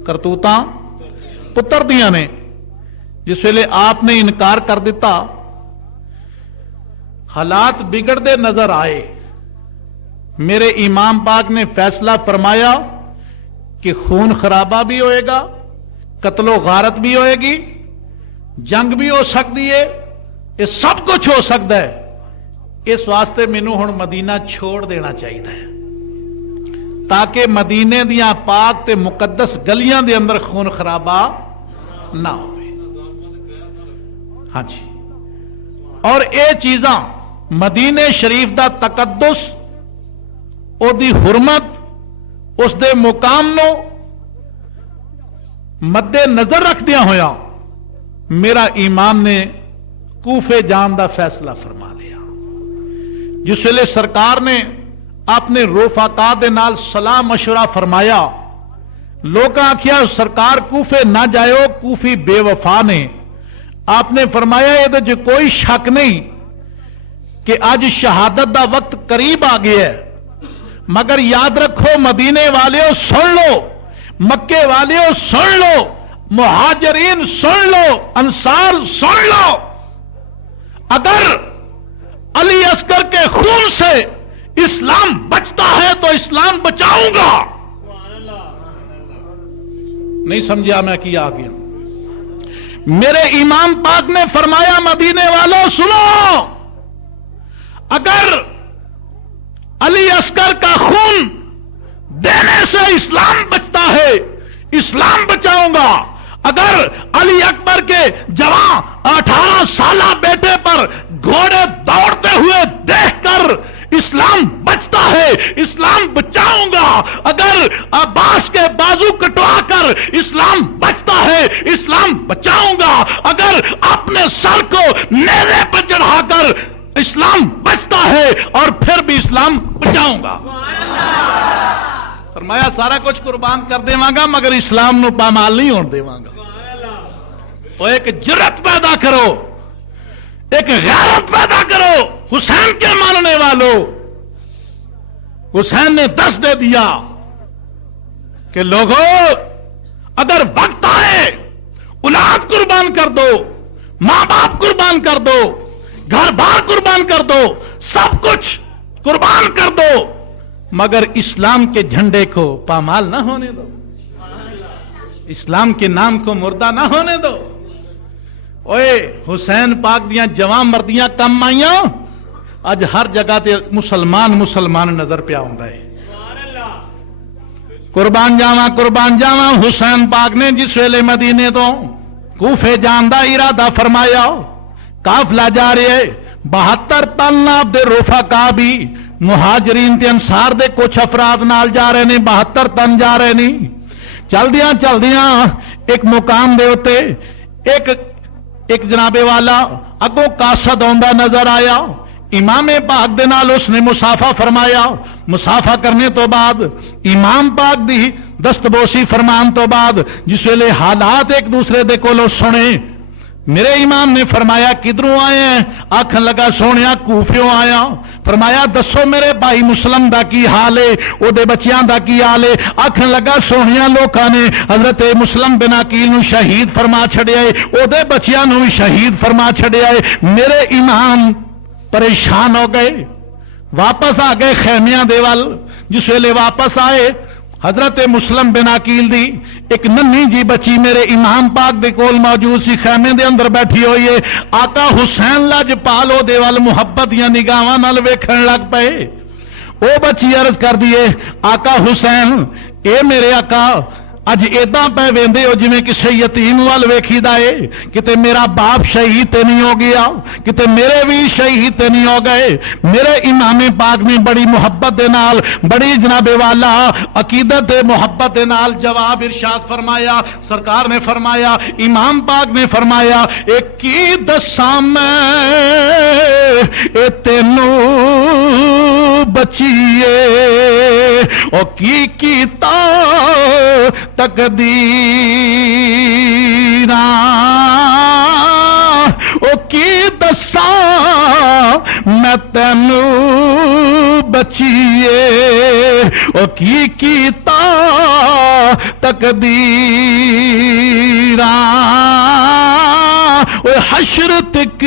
کرتوتاں پتر دیاں نے. جس ویلے آپ نے انکار کر دیتا، حالات بگڑتے نظر آئے، میرے امام پاک نے فیصلہ فرمایا کہ خون خرابہ بھی ہوئے گا، قتل و غارت بھی ہوئے گی، جنگ بھی ہو سکتی ہے، یہ سب کچھ ہو سکتا ہے. اس واسطے مینوں ہن مدینہ چھوڑ دینا چاہیے تاکہ مدینے دیاں پاک تے مقدس گلیاں دے اندر خون خرابہ نہ ہو. ہاں جی، اور اے چیزاں مدینے شریف دا تقدس، او دی حرمت، اس دے مقام نو مد نظر رکھ دیا ہویا میرا امام نے کوفے جان دا فیصلہ فرما لیا. جس ویلے سرکار نے اپنے رفقا دے نال صلاح مشورہ فرمایا، لوگ آخیا سرکار کوفے نہ جائیو، کوفی بے وفا نے. آپ نے فرمایا یہ کوئی شک نہیں کہ آج شہادت دا وقت قریب آ گیا ہے، مگر یاد رکھو مدینے والیو سن لو، مکے والیو سن لو، مہاجرین سن لو، انصار سن لو، اگر علی اصغر کے خون سے اسلام بچتا ہے تو اسلام بچاؤں گا. نہیں سمجھا میں کیا آ گیا. میرے امام پاک نے فرمایا مدینے والوں سنو، اگر علی اصغر کا خون دینے سے اسلام بچتا ہے اسلام بچاؤں گا، اگر علی اکبر کے جوان 18 سالہ بیٹے پر گھوڑے دوڑتے ہوئے دیکھ کر اسلام بچتا ہے اسلام بچاؤں گا، اگر عباس کے بازو کٹوا کر اسلام بچتا ہے، اسلام بچاؤں گا، اگر اپنے سر کو نیزے پر چڑھا کر اسلام بچتا ہے اور پھر بھی اسلام بچاؤں گا۔ فرمایا سارا کچھ قربان کر دیواں گا مگر اسلام نو پامال نہیں ہون دیواں گا۔ وہ ایک جرت پیدا کرو، ایک غیرت پیدا کرو حسین کے ماننے والوں۔ حسین نے دس دے دیا کہ لوگوں اگر وقت آئے اولاد قربان کر دو، ماں باپ قربان کر دو، گھر بار قربان کر دو، سب کچھ قربان کر دو، مگر اسلام کے جھنڈے کو پامال نہ ہونے دو، اسلام کے نام کو مردہ نہ ہونے دو۔ اوے حسین پاک دیاں جوان مردیاں کم آئیاں، اج ہر جگہ تے مسلمان نظر پیا ہوندا ہے۔ قربان جاواں حسین پاک نے جس ویلے مدینے تو کوفے جان دا ارادہ فرمایا، قافلہ جا رہے ہے، 72 تن دے رفقا بھی مہاجرین تے انصار دے کچھ افراد نال جا رہے نے، 72 تن جا رہے نہیں۔ چلدیاں ایک مقام دے ہوتے ایک جناب والا اگوں قاصد آندا نظر آیا، امام پاک دے نال اس نے مسافہ فرمایا، مسافہ کرنے تو بعد امام پاک دی دستبوسی فرمان تو بعد جس ویلے حالات ایک دوسرے دے کولوں سنے، میرے امام نے فرمایا کدھروں آئے ہیں؟ آکھن لگا سونیا کوفیوں آیا۔ فرمایا دسو میرے بھائی مسلم دا کی حال ہے، او دے بچیاں دا کی حال ہے؟ آکھن لگا سونیا لوکاں نے حضرت مسلم بن عقیل نو شہید فرما چھڑیا ہے، او دے بچیاں نو بھی شہید فرما چھڑیا ہے۔ میرے امام پریشان ہو گئے، واپس آ گئے خیمیاں دے ول۔ جس ویلے واپس آئے حضرت مسلم بن عقیل دی ایک ننھی جی بچی میرے امام پاک دے کول موجود سی، خیمے دے اندر بیٹھی ہوئی ہے۔ آقا حسین لاجپال او دے ول محبت یا نگاہاں نال ویکھن لگ پئے۔ او بچی عرض کر دیے آقا حسین اے میرے آقا اج ایداں پہ ویندے ہو جویں کسے یتیم وال ویکھیدا اے، کتے میرا باپ شہید تے نہیں ہو گیا، کتے میرے بھی شہید تے نہیں ہو گئے۔ میرے امام پاک نے بڑی محبت دے نال، بڑی جناب والا عقیدت دے محبت دے نال جواب ارشاد فرمایا۔ سرکار نے فرمایا، امام پاک نے فرمایا ایک کی دساں میں اے تینوں بچیے او کی کیتا تقدیراں او کی دساں میں تینوں بچیے او کی کیتا تقدیراں او حشر تک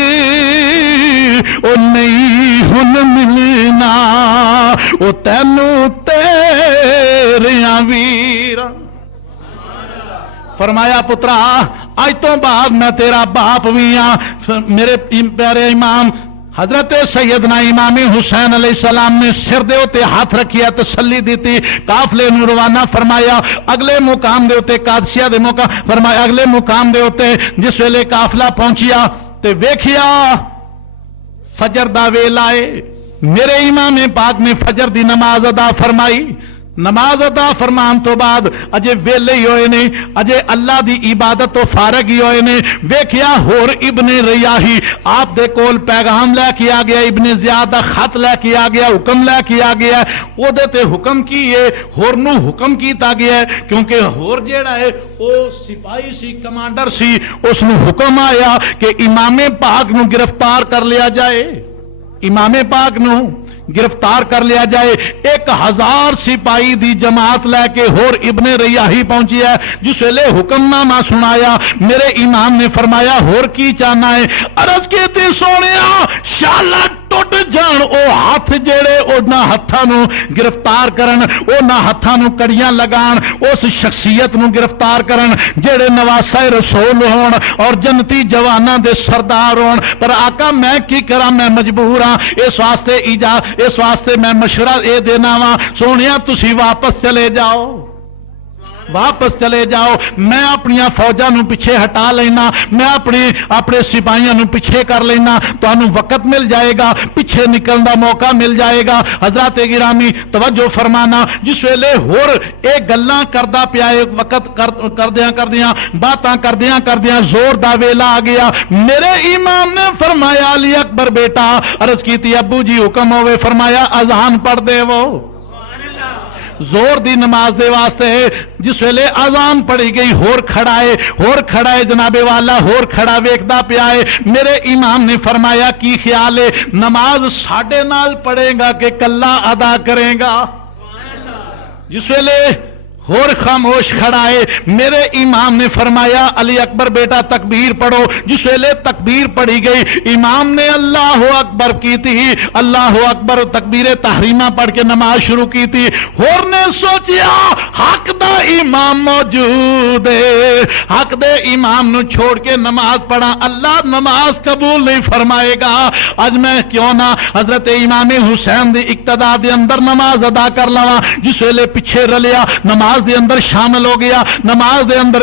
او نہیں ہن ملنا او تینوں تیریاں ویراں۔ فرمایا پترا آج تو بعد میں تیرا باپ بھی ہاں۔ میرے پیارے امام حضرت سیدنا امام حسین علیہ السلام نے سر دے اتے ہاتھ رکھیا، تسلی دیتی، قافلے نو روانہ فرمایا اگلے مقام دے اتے قادسیہ دے موقع فرمایا اگلے مقام دے اتے جس ویلے قافلہ پہنچیا تے ویکھیا فجر دا ویلا اے۔ میرے امام پاک نے فجر دی نماز ادا فرمائی۔ نماز ادا فرمان تو بعد اجے ویلے ہی ہوئے نے، اجے اللہ دی عبادت تو فارغ ہی ہوئے نے۔ ویکھیا ہور ابن ریاحی آپ دے کول پیغام لے کے آ گیا، ابن زیاد دا خط لے کے آ گیا، حکم لے کے آ گیا۔ او دے تے حکم کیے، ہور نو حکم کیتا گیا ہے کیونکہ ہور جیڑا ہے او سپاہی سی، کمانڈر سی، اس نو حکم آیا کہ امام پاک نو گرفتار کر لیا جائے، امام پاک نو گرفتار کر لیا جائے۔ 1000 سپاہی دی جماعت لے کے ہور ابن ریاحی پہنچی ہے۔ جس ویلے حکم نامہ سنایا میرے امام نے فرمایا ہور کی چاہنا ہے؟ عرض کیتی سونیا شالا ٹوٹ جان او ہاتھ جیڑے اونا ہتھاں نو گرفتار کرن، اونا ہتھاں نو کڑیاں لگان، اس شخصیت نو گرفتار کرن جیڑے نواسہ رسول ہون اور جنتی جواناں دے سردار ہون۔ پر آقا میں کی کراں، میں مجبور ہاں، اس واسطے میں مشورہ اے دینا وا سونیا تسی واپس چلے جاؤ۔ واپس چلے جاؤ، میں اپنی فوجاں نو پیچھے ہٹا لینا، میں اپنے سپاہیاں نو پیچھے کر لینا، تانوں وقت مل جائے گا، پیچھے نکلن دا موقع مل جائے گا۔ حضرات گرامی توجہ فرمانا، جس ویلے ہور اے گلاں کردا پیا اے، وقت کردیاں باتاں کردیاں زور دا ویلا آ گیا، میرے امام نے فرمایا علی اکبر بیٹا، عرض کیتی ابو جی حکم ہوئے، فرمایا اذان پڑھ دے وہ زور دی نماز دے واسطے۔ جس ویلے اذان پڑھی گئی ہور کھڑا ہے جناب والا، ہور کھڑا ویکھدا پیا ہے۔ میرے امام نے فرمایا کی خیال ہے نماز ساڈے نال پڑھے گا کہ کلا ادا کرے گا؟ جس ویلے اور خاموش کھڑا ہے، میرے امام نے فرمایا علی اکبر بیٹا تکبیر پڑھو۔ جس ویلے تکبیر پڑھی گئی، امام نے اللہ اکبر کی تھی، اللہ اکبر تکبیر تحریمہ پڑھ کے نماز شروع کی تھی۔ اور نے سوچیا حق دا امام موجود ہے، حق دے امام نو چھوڑ کے نماز پڑھا، اللہ نماز قبول نہیں فرمائے گا، اج میں کیوں نہ حضرت امام حسین دی اقتدا دے اندر نماز ادا کر لواں۔ جس ویلے پیچھے رلیا، نماز دے اندر شامل ہو گیا، نماز دے اندر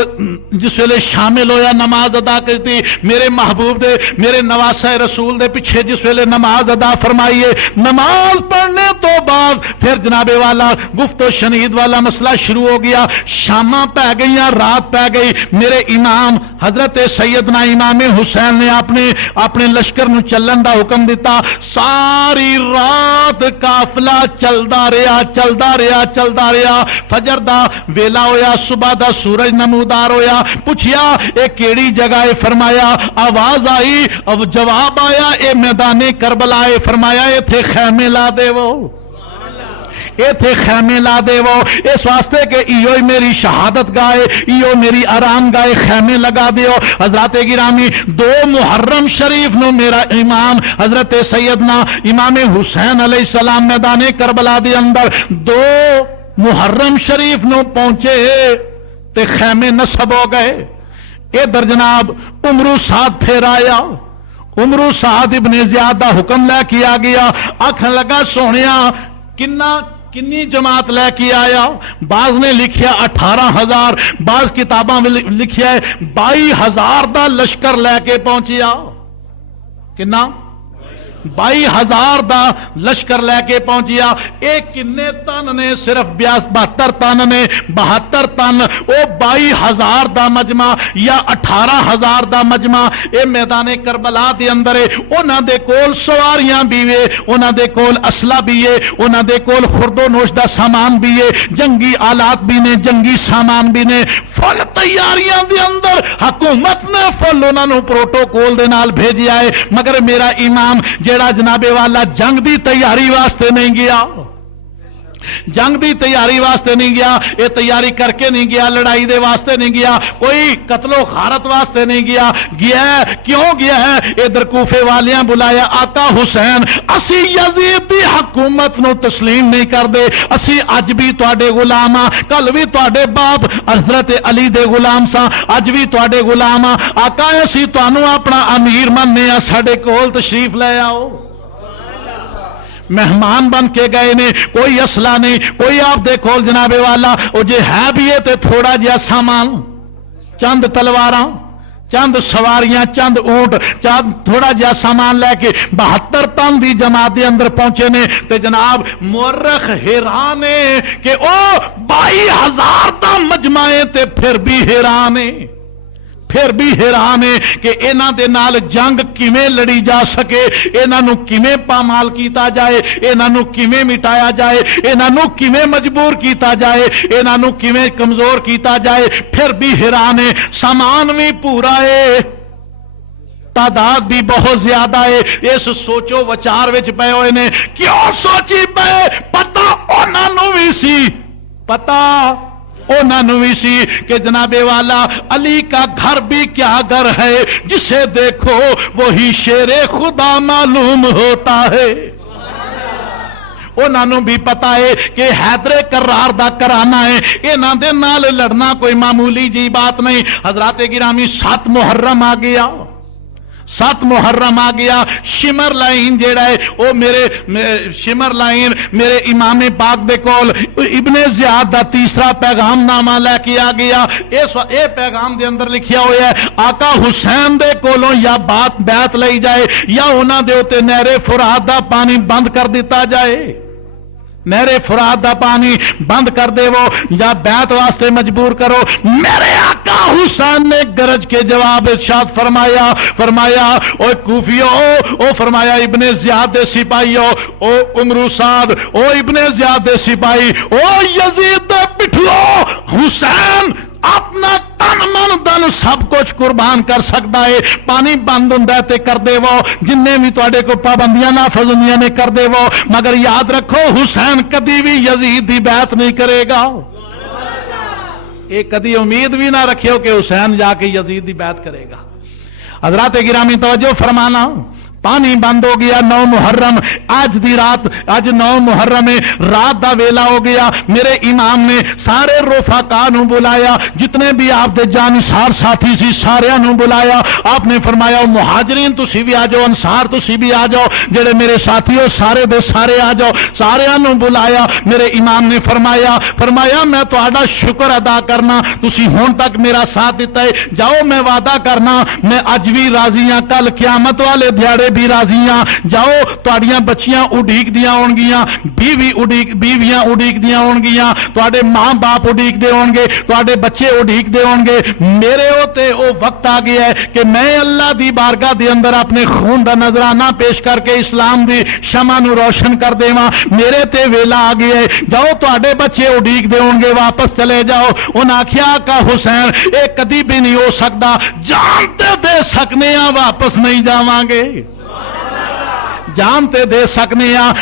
جس ویلے شامل ہویا، نماز ادا کرتی، میرے محبوب دے میرے نواسہ رسول دے پیچھے جس ویلے نماز ادا فرمائیے، نماز پڑھنے تو بعد پھر جناب والا گفت و شنید والا مسئلہ شروع ہو گیا، شاماں پہ گئیاں، رات پہ گئی۔ میرے امام حضرت سیدنا امام حسین نے اپنے لشکر نو چلن دا حکم دیتا، ساری رات قافلہ چلدا رہا، فجر دا ویلا ہویا، صبح دا سورج نمودار ہویا، پوچھیا اے کیڑی جگہ ہے؟ فرمایا آواز آئی، اب جواب آیا اے میدان کربلا ہے۔ فرمایا ایتھے خیمے لا دے وہ، ایتھے خیمے لا دے وہ، اس واسطے کہ ایو میری شہادت گاہ، ایو میری آرام گاہ، خیمے لگا دیو۔ حضرات گرامی 2 محرم شریف نو میرا امام حضرت سیدنا امام حسین علیہ السلام میدان کربلا دے اندر 2 محرم شریف نو پہنچے تے خیمے نصب ہو گئے۔ ادھر جناب عمرو سعد پھر آیا، عمرو سعد ابن زیاد دا حکم لے کے آ گیا، آکھن لگا سونیا کنی جماعت لے کے آیا؟ بعض نے لکھیا 18,000، بعض کتاباں میں لکھیا ہے 22,000 دا لشکر لے کے پہنچیا۔ کنا 22,000 دا لشکر لے کے پہنچیا۔ ایک کنے تن نے؟ صرف 72 تن نے، 72 تن۔ او 22,000 دا مجمع یا 18,000 دا مجمع اے میدان کربلا دے اندر ہے۔ انہاں دے کول سواریاں بھی وے، انہاں دے کول اسلحہ بھی ہے، انہاں دے کول خرد و نوش دا سامان بھی ہے، جنگی آلات بھی نے، جنگی سامان بھی نے، فل تیاریاں دے اندر حکومت نے فل انہاں نو پروٹوکول دے نال بھیجیا ہے۔ مگر میرا امام جیڑا جناب والا جنگ دی تیاری واسطے نہیں گیا، جنگ دی تیاری واسطے نہیں گیا، یہ تیاری کر کے نہیں گیا، لڑائی دے واسطے نہیں گیا، کوئی قتل و غارت واسطے نہیں گیا۔ گیا ہے کیوں گیا ہے؟ ادھر کوفے والیاں بلایا، آقا حسین اسی یزید دی حکومت نو تسلیم نہیں کر دے، اسی اج بھی تواڈے غلام ہاں، کل بھی تواڈے باپ حضرت علی دے غلام ساں، اج بھی تواڈے غلام ہاں، آقا اسی تانوں اپنا امیر مننے ہاں، ساڈے کول تشریف لے آؤ۔ مہمان بن کے گئے نے، کوئی اسلحہ نہیں، کوئی آپ دیکھو جناب والا وہ جے ہے بھی ہے تے تھوڑا جہا سامان، چند تلواراں، چند سواریاں، چند اونٹ، چند تھوڑا جہا سامان لے کے 72 تن دی جماعت دے اندر پہنچے نے۔ تے جناب مورخ حیران ہے کہ او 22,000 دا مجمع ہے تے پھر بھی حیران ہے، پھر بھی حیران ہے کہ انہاں دے نال جنگ کیویں لڑی جا سکے، انہاں نو کیویں پامال کیتا جائے، انہاں نو کیویں مٹایا جائے، انہاں نو کیویں مجبور کیتا جائے، انہاں نو کیویں کمزور کیتا جائے، پھر بھی حیران ہے۔ سامان بھی پورا ہے، تعداد بھی بہت زیادہ ہے۔ اس سوچو وچار وچ پے ہوئے نے، کیوں سوچی پے؟ پتہ انہاں نو بھی سی، پتہ انہوں بھی سی کہ جناب والا علی کا گھر بھی کیا گھر ہے، جسے دیکھو وہی شیر خدا معلوم ہوتا ہے۔ انہوں بھی پتا ہے کہ حیدر کرار دا کرانا ہے، انہاں دے نال لڑنا کوئی معمولی جی بات نہیں۔ حضرات گرامی 7 محرم آ گیا، 7 محرم آ گیا، شمر لائن جیڑا ہے وہ میرے شمر لائن میرے امام پاک دے کول ابن زیاد دا تیسرا پیغام نامہ لے کے آ گیا۔ اے پیغام دے اندر لکھیا ہوا ہے آقا حسین دے کولوں یا بات بیعت لئی جائے یا انہاں دے اوتے نہر فرات دا پانی بند کر دیتا جائے، نہر فرات دا پانی بند کر دے وہ یا بیعت واسطے مجبور کرو۔ میرے آقا حسین نے گرج کے جواب ارشاد فرمایا او کوفیو، او فرمایا ابن زیاد دے سپاہیو، او عمرو سعد، او ابن زیاد دے سپاہی، او یزید دے پٹھلو، حسین اپنا تن من دن سب کچھ قربان کر سکتا ہے، پانی بند ہوندا ہے تے کر دے وہ، جننے بھی تواڈے کو پابندیاں نافذ ہوندیاں نے کر دے وہ، مگر یاد رکھو حسین کبھی بھی یزید دی بیعت نہیں کرے گا۔ ایک کدی امید بھی نہ رکھیو کہ حسین جا کے یزید دی بیعت کرے گا۔ حضرات گرامی توجہ فرمانا، پانی بند ہو گیا 9 محرم، آج دی رات، آج 9 محرم ہے، رات دا ویلا ہو گیا۔ میرے امام نے سارے رفقاء نو بلایا، جتنے بھی آپ دے جانثار ساتھی سی سارے نو بلایا۔ آپ نے فرمایا مہاجرین تسی بھی آ جاؤ، انصار تسی بھی آ جاؤ، جڑے میرے ساتھی ہو سارے دے سارے آ جاؤ، سارے نو بلایا۔ میرے امام نے فرمایا میں تہاڈا شکر ادا کرنا، تسی ہون تک میرا ساتھ دیتا ہے، جاؤ میں وعدہ کرنا میں اج بھی راضی ہاں، کل قیامت والے دیہاڑے بھی راضی ہاں، جاؤ تہاڈیاں بچیاں اڈیک دیاں ہون گیاں، بیویاں اڈیک دیاں ہون گیاں، تہاڈے ماں باپ اڈیک دے ہون گے، تہاڈے بچے اڈیک دے ہون گے۔ میرے اوتے او وقت آ گیا ہے کہ میں اللہ دی بارگاہ دے اندر اپنے خون دا نذرانہ پیش کر کے اسلام دی شمع نو روشن کر دیواں، میرے تے ویلا آ گیا ہے، جاؤ تہاڈے بچے اڈیک دے ہون گے، واپس چلے جاؤ۔ انہاں آکھیا آقا حسین اے کدی بھی نہیں ہو سکدا، جان تے دے سکنے ہاں واپس نہیں جاواں گے، جان تے دے سکنے ہاں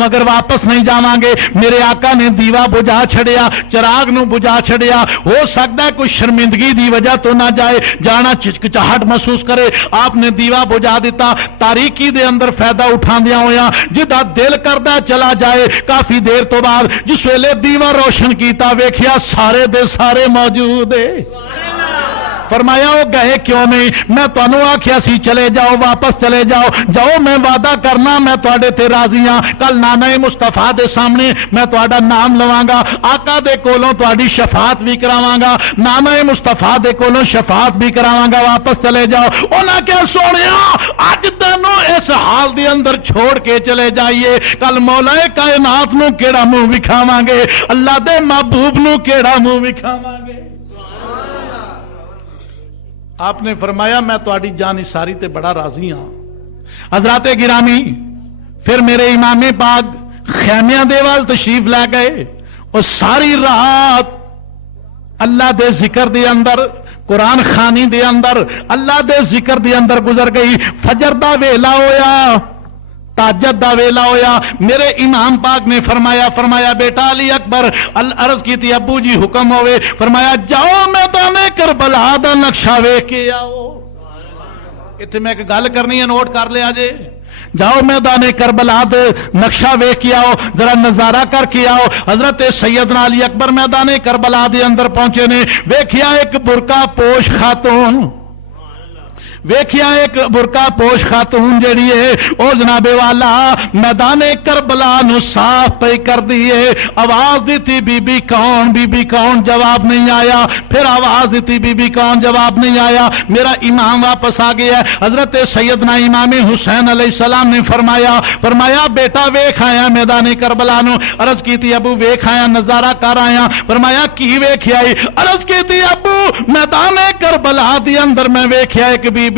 مگر واپس نہیں جاواں گے۔ میرے آقا نے دیوا بجھا چھڑیا، چراغ نو بجھا چھڑیا، ہو سکتا ہے کوئی شرمندگی دی وجہ تو نہ جائے، جانا چچکچاہٹ محسوس کرے، آپ نے دیوا بجھا دیتا، تاریکی دے اندر فائدہ اٹھاندیاں ہویا جدا دل کردا چلا جائے۔ کافی دیر تو بعد جس ویلے دیوا روشن کیتا ویکھیا سارے دے سارے موجود ہے۔ فرمایا وہ گئے کیوں نہیں؟ میں تانوں آکھیا سی چلے جاؤ، واپس چلے جاؤ، جاؤ میں وعدہ کرنا میں تواڈے تے راضی ہاں، کل نانا مصطفیٰ دے سامنے میں تواڈا نام لواں گا، آقا دے کولوں تواڈی شفاعت بھی کراواں گا، نانا مصطفیٰ دے کولوں شفاعت بھی کراواں گا، واپس چلے جاؤ۔ انہاں کیا سونیا اج تینوں اس حال دے اندر چھوڑ کے چلے جائیے، کل مولا کائنات نو کیڑا منہ وکھاواں گے، اللہ دے محبوب نو کیڑا منہ وکھاواں گے۔ آپ نے فرمایا میں تواڈی جان ساری تے بڑا راضی ہاں۔ حضرات گرامی پھر میرے امام پاک خیمیاں دے وال تشریف لے گئے اور ساری رات اللہ دے ذکر دے اندر، قرآن خانی دے اندر، اللہ دے ذکر دے اندر گزر گئی۔ فجر دا ویلا ہویا، تہجد دا ویلا ہویا، میرے امام پاک نے فرمایا بیٹا علی اکبر، عرض کی تھی ابو جی حکم ہوئے، فرمایا جاؤ میدان کربلا دا نقشہ ویکھ کے آؤ۔ اتنے میں ایک گل کرنی ہے، نوٹ کر لیا جے، جاؤ میدان کربلا دے نقشہ ویکھ کے آؤ، ذرا نظارہ کر کے آؤ۔ حضرت سیدنا علی اکبر میدان کربلا دے اندر پہنچے نے، ویکھیا ایک برقع پوش خاتون، ویکھیا ایک برقع پوش خاتون جیڑی ہے او جناب والا میدان کربلا نو صاف پئی کر دیے۔ آواز دیتی بی بی کون، جواب نہیں آیا، پھر آواز دیتی بی بی کون، جواب نہیں آیا۔ میرا امام واپس آ گیا، حضرت سیدنا امام حسین علیہ السلام نے فرمایا بیٹا ویکھ آیا میدان کربلا نو، عرض کیتی ابو ویکھ آیا، نظارہ کر آیا۔ فرمایا کی ویکھیا؟ عرض کیتی ابو میدان کربلا دی اندر میں ویکھیا ایک بی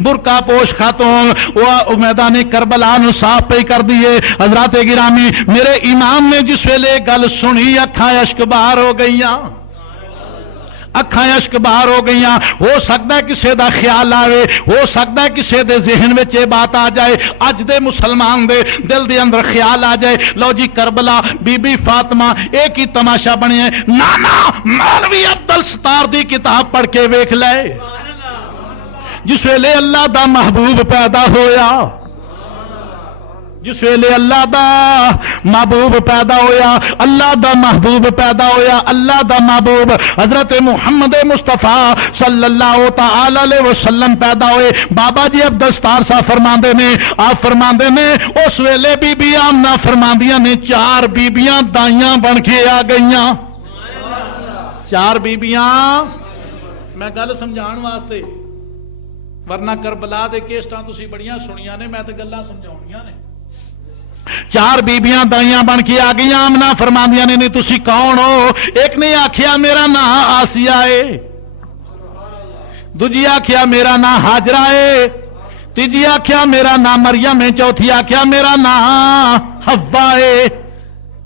برقع پوش خاتون، وہ میدان کربلا نو صاف پہ کر دیے۔ حضرات گرامی میرے امام نے جس ویلے گل سنی اکھاں اشک باہر ہو گئیاں، اکھاں اشک باہر ہو گئیاں۔ ہو سکتا ہے کسے دا خیال آوے، ہو سکتا ہے کسے دے ذہن وچ یہ بات آ جائے، اج دے مسلمان دے دل دے اندر خیال آ جائے لو جی کربلا بی بی فاطمہ ایک ہی تماشا بنیا ہے، نانا مولوی عبدل ستار دی کتاب پڑھ کے ویکھ لے، جس ویلے اللہ دا محبوب پیدا ہویا، جس ویلے اللہ دا محبوب پیدا ہویا، اللہ دا محبوب پیدا ہویا، اللہ دا محبوب حضرت محمد مصطفیٰ صلی اللہ تعالی علیہ وسلم پیدا ہوئے، بابا جی اب دستار صاحب فرماندے نے، آپ فرماندے نے اس ویلے بی بی آمنہ فرماندیاں نے 4 بیبیاں دائیاں بن کے آ گئیاں، 4 بیبیاں، میں گل سمجھان واسطے، ورنہ کربلا دے کیسٹاں تسی بڑیاں سنیاں نے، میں تے گلاں سمجھاونیاں نے۔ 4 بیبیاں دائیاں بن کے آ گئی، آمنہ فرماندیاں نے نہیں تسی کون ہو؟ ایک نے آکھیا میرا نام آسیہ ہے، دوجی آکھیا میرا نام ہاجرہ ہے، تیجی آکھیا میرا نام مریم ہے، چوتھی آکھیا میرا نام حوا ہے،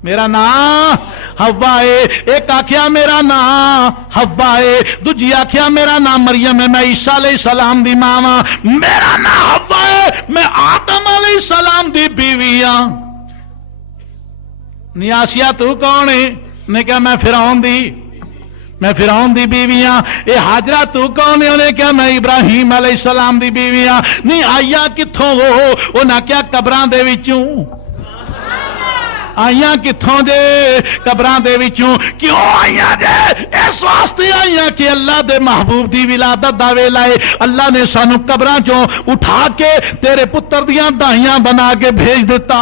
میرا نام حوا ہے، ایک آکھیا میرا نام حوا ہے، دوجی آکھیا میرا نام مریم ہے، میں عیسیٰ علیہ السلام دی ماں ہاں، میرا نام حوا ہے، میں آدم علیہ السلام دی بیوی ہاں۔ نیاسیہ تو کون ہے؟ نے کہا میں فرعون دی بیوی ہاں۔ اے حاجرہ تو کون ہے؟ انہیں کہا میں ابراہیم علیہ السلام دی بیوی ہاں۔ نہیں آئیا کتھوں وہ؟ انہاں کیا قبراں دے وچوں؟ آئیاں کتھوں جے؟ قبراں دے وچوں۔ کیوں آئیاں جے؟ اس واسطے آئیاں کہ اللہ دے محبوب دی ولادت دا ویلا ہے، اللہ نے سانو قبراں چوں اٹھا کے تیرے پتر دیاں دائیاں بنا کے بھیج دیتا۔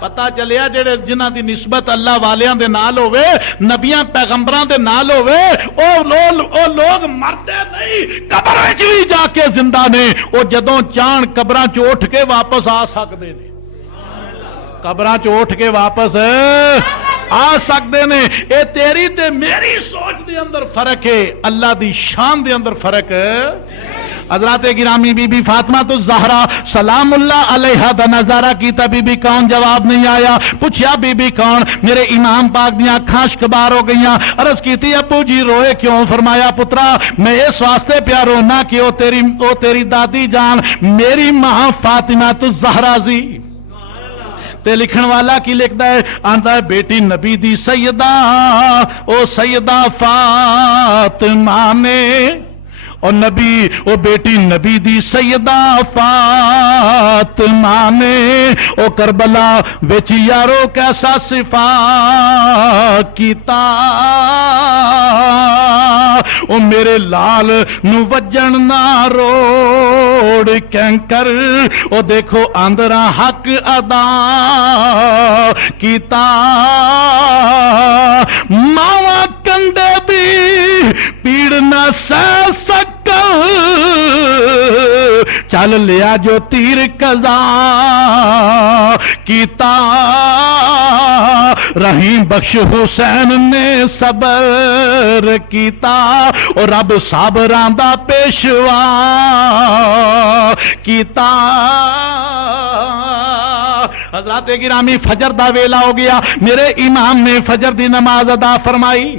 پتہ چلیا جڑے جنہاں دی نسبت اللہ والیاں دے نال ہوئے، نبیاں پیغمبراں دے نال ہوئے، او لوگ مردے نہیں، قبر وچ بھی جا کے زندہ نے، او جدوں چاہن قبراں چوں اٹھ کے واپس آ سکدے نے، قبراں چوں اٹھ کے واپس آ سکتے نے۔ اے تیری تے میری سوچ دے اندر فرق ہے، اللہ دی شان دے اندر فرق ہے۔ حضرات گرامی بی بی فاطمہ تو زہرا سلام اللہ علیہا دا نظارہ کیتا، بی بی کون؟ جواب نہیں آیا۔ پوچھیا بی بی کون؟ میرے امام پاک دیاں اکھاں شکبار ہو گئیاں۔ عرض کیتی ابو جی روئے کیوں؟ فرمایا پترا میں اس واسطے پیا رونا کہ او تیری دادی جان میری ماں فاطمہ تو زہرا سی۔ تے لکھن والا کی لکھدا ہے؟ آندا ہے بیٹی نبی دی سیدہ او سیدہ فاطمہ نے، اور نبی او بیٹی نبی دی سیدہ فاطمہ نے، او کربلا وچ یارو کیسا صفا کیتا، او میرے لال نو وجن نہ روڑ کینکر، او دیکھو اندرا حق ادا کیتا، ماوا کندے دی پیڑ نہ سہ سک چل لیا جو تیر قضا کیتا، رحیم بخش حسین نے صبر کیتا، اور رب صابراں دا پیشوا کیتا۔ حضرات گرامی فجر دا ویلا ہو گیا، میرے امام نے فجر دی نماز ادا فرمائی،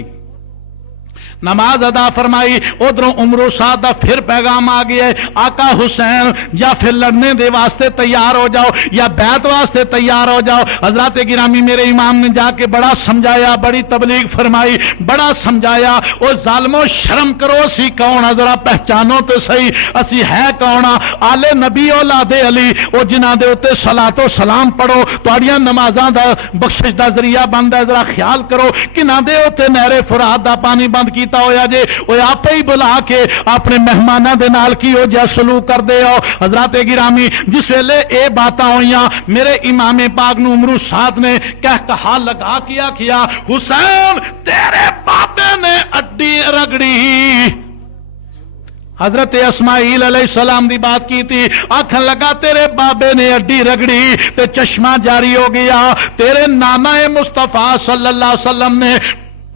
نماز ادا فرمائی، ادھروں عمرو سعد دا پھر پیغام آ گیا ہے، آقا حسین یا پھر لڑنے دے واسطے تیار ہو جاؤ یا بیعت واسطے تیار ہو جاؤ۔ حضرات گرامی میرے امام نے جا کے بڑا سمجھایا، بڑی تبلیغ فرمائی، بڑا سمجھایا، او ظالمو شرم کرو، اسی کون ذرا پہچانو تو صحیح، اسی ہے کون؟ آل نبی اولاد علی، او جنہاں دے اوتے صلاۃ و سلام پڑھو، تہاڈیاں نمازاں دا بخشش دا ذریعہ بندا ہے، ذرا خیال کرو کنہاں دے اوتے نہر فرات دا پانی بند کی ہویا جے، وہ آپ ہی بلا کے اپنے مہمانوں دے نال کی ہو جا سلوک کر دے ہو۔ حضرات گرامی جس ویلے اے باتاں ہوئیاں، میرے امام پاک نو عمرو سعد نے کہا لگا کیا حسین تیرے بابے نے اڈی رگڑی، حضرت اسماعیل علیہ السلام دی بات کی تھی، آکھن لگا تیرے بابے نے اڈی رگڑی تے چشمہ جاری ہو گیا، تیرے نانا مصطفیٰ صلی اللہ علیہ وسلم نے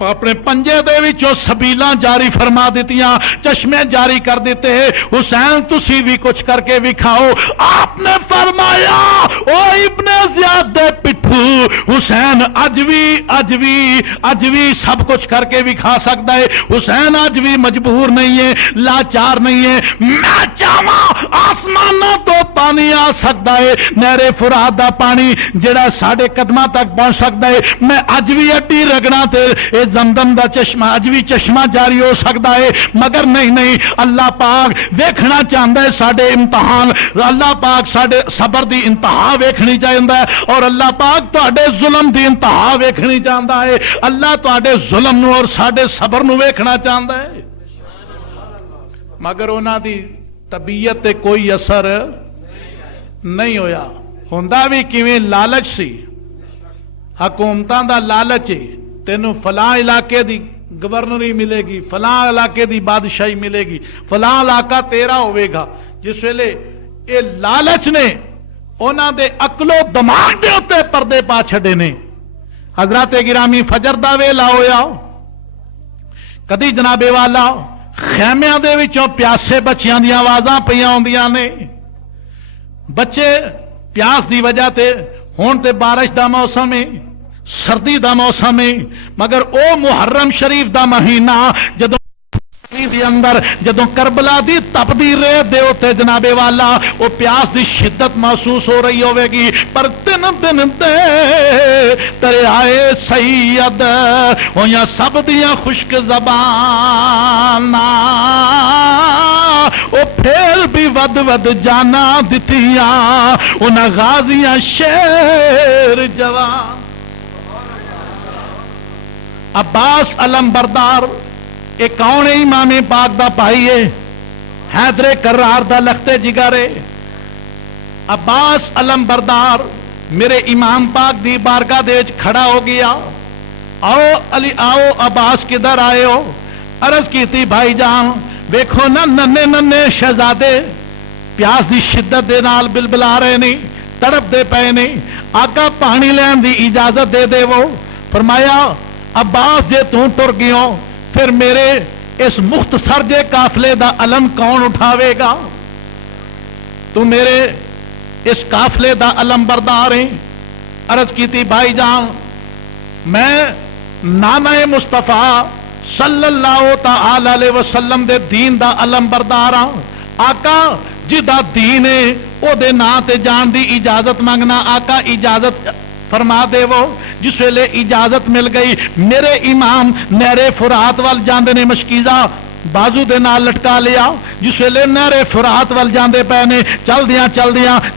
اپنے پنجے دے وچوں سبیلاں جاری فرما دیتیاں، چشمے جاری کر دیتے، حسین تسی بھی کچھ کر کے دکھاؤ۔ آپ نے فرمایا او ابن زیاد دے پٹھو، حسین اج بھی سب کچھ کر کے دکھا سکتا ہے، حسین اج بھی مجبور نہیں ہے، لاچار نہیں ہے، میں چاہواں آسمانوں تو پانی آ سکتا ہے، نہر فرات دا پانی جڑا ساڈے قدماں تک پہنچ سکتا ہے، میں اج بھی اڈی رگڑاں تے زمزم دا چشمہ اج بھی چشمہ جاری ہو سکتا ہے، مگر نہیں اللہ پاک ویکھنا چاہتا ہے ساڈے امتحان، اللہ پاک ساڈے صبر دی انتہا ویکھنی چاہتا ہے، اور اللہ پاک تواڈے ظلم دی انتہا ویکھنی چاہتا ہے، اللہ تواڈے ظلم نو اور ساڈے صبر نو ویکھنا چاہتا ہے، مگر انہاں دی طبیعت تے کوئی اثر نہیں ہویا۔ ہوندا بھی کیویں لالچ سی، حکومتاں دا لالچ ہے، تینوں فلاں علاقے دی گورنری ملے گی، فلاں علاقے دی بادشاہی ملے گی، فلاں علاقہ تیرا ہوئے گا۔ جس ویلے اے لالچ نے انہاں دے عقل و دماغ دے اتے پردے پا چھڑے نے۔ حضرات گرامی فجر دا ویلا ہویا، کدی جناب والا خیمیاں دے وچوں پیاسے بچیاں دی آوازاں پیاں ہوندیاں نے، بچے پیاس دی وجہ تے ہون تے بارش دا موسم ہے، سردی دا موسم ہے، مگر او محرم شریف دا مہینہ جدوں دی اندر جدوں کربلا دی تپدی ریت دے اوتے جناب والا او پیاس دی شدت محسوس ہو رہی ہوے گی، پر دن دن تے دریائے سید ہویاں سب دیاں خشک زباناں او پھر بھی ود ود جانا دتیاں انہاں غازیاں شیر جوان۔ عباس علم بردار ایک کون ہے؟ امام پاک دا بھائی ہے، حیدر کرار دا لخت جگارے۔ عباس علم بردار میرے امام پاک دی بارگاہ دے وچ کھڑا ہو گیا، آؤ علی آؤ عباس کدھر آئے ہو؟ عرض کیتی بھائی جان ویکھو نا ننے ننے شہزادے پیاس دی شدت دے نال بلبلا رہے نہیں، تڑپ دے پے نہیں، آقا پانی لین دی اجازت دے دے وہ۔ فرمایا عباس جے توں ٹر گیوں پھر میرے اس مختصر جے قافلے دا علم کون اٹھاوے گا؟ تو میرے اس قافلے دا علم بردار ہیں۔ عرض کیتی بھائی جان میں نامہ مصطفیٰ صلی اللہ تعالی علیہ وسلم دے دین دا علم بردار ہاں، آقا جدا دین ہے او دے نا تے جان دی اجازت مانگنا، آقا اجازت فرما دے وہ۔ جس ویلے اجازت مل گئی میرے امام نہر فرات وال جاندے نے، مشکیزہ بازو دے نال لٹکا لیا، جس ویلے نہر فرات وال جاندے پے نے، چل دیاں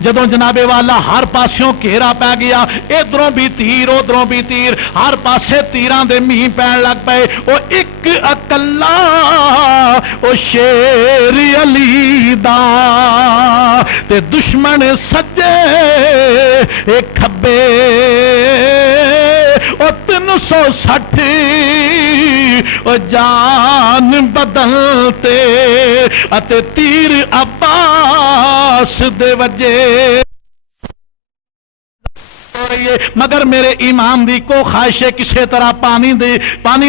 جدوں جناب والا ہر پاسوں گھیرا پی گیا، ادھروں بھی تیر ادھروں بھی تیر، ہر پاسے تیراں دے میہ پین لگ پے۔ او ایک اکلا او شیر علی دا تے دشمن سجے اے کھبے، او 360 او جان بدلتے اتے تیر عباس دے وجے، مگر میرے امام دی کو خواہش ہے کسے طرح پانی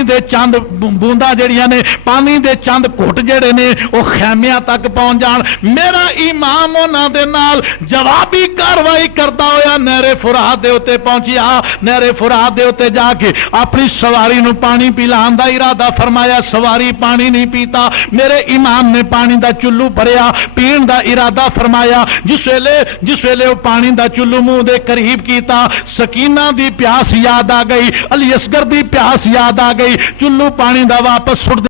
دے چند بوندا جڑیاں نے، پانی دے چند گھٹ جڑے نے وہ خیمیاں تک پہنچ جان۔ میرا امام انہاں دے نال جوابی کاروائی کردا ہویا نہر فرات دے اوتے پہنچیا، نہر فرات دے اوتے جا کے اپنی سواری نو پانی پلان دا ارادہ فرمایا، سواری پانی نہیں پیتا، میرے امام نے پانی دا چلو بھریا، پین دا ارادہ فرمایا۔ جس ویلے وہ پانی دا چلو منہ دے قریب کیتا، سکینہ دی پیاس یاد آ گئی، علی اصغر دی پیاس یاد آ گئی، چلو پانی دا واپس سٹ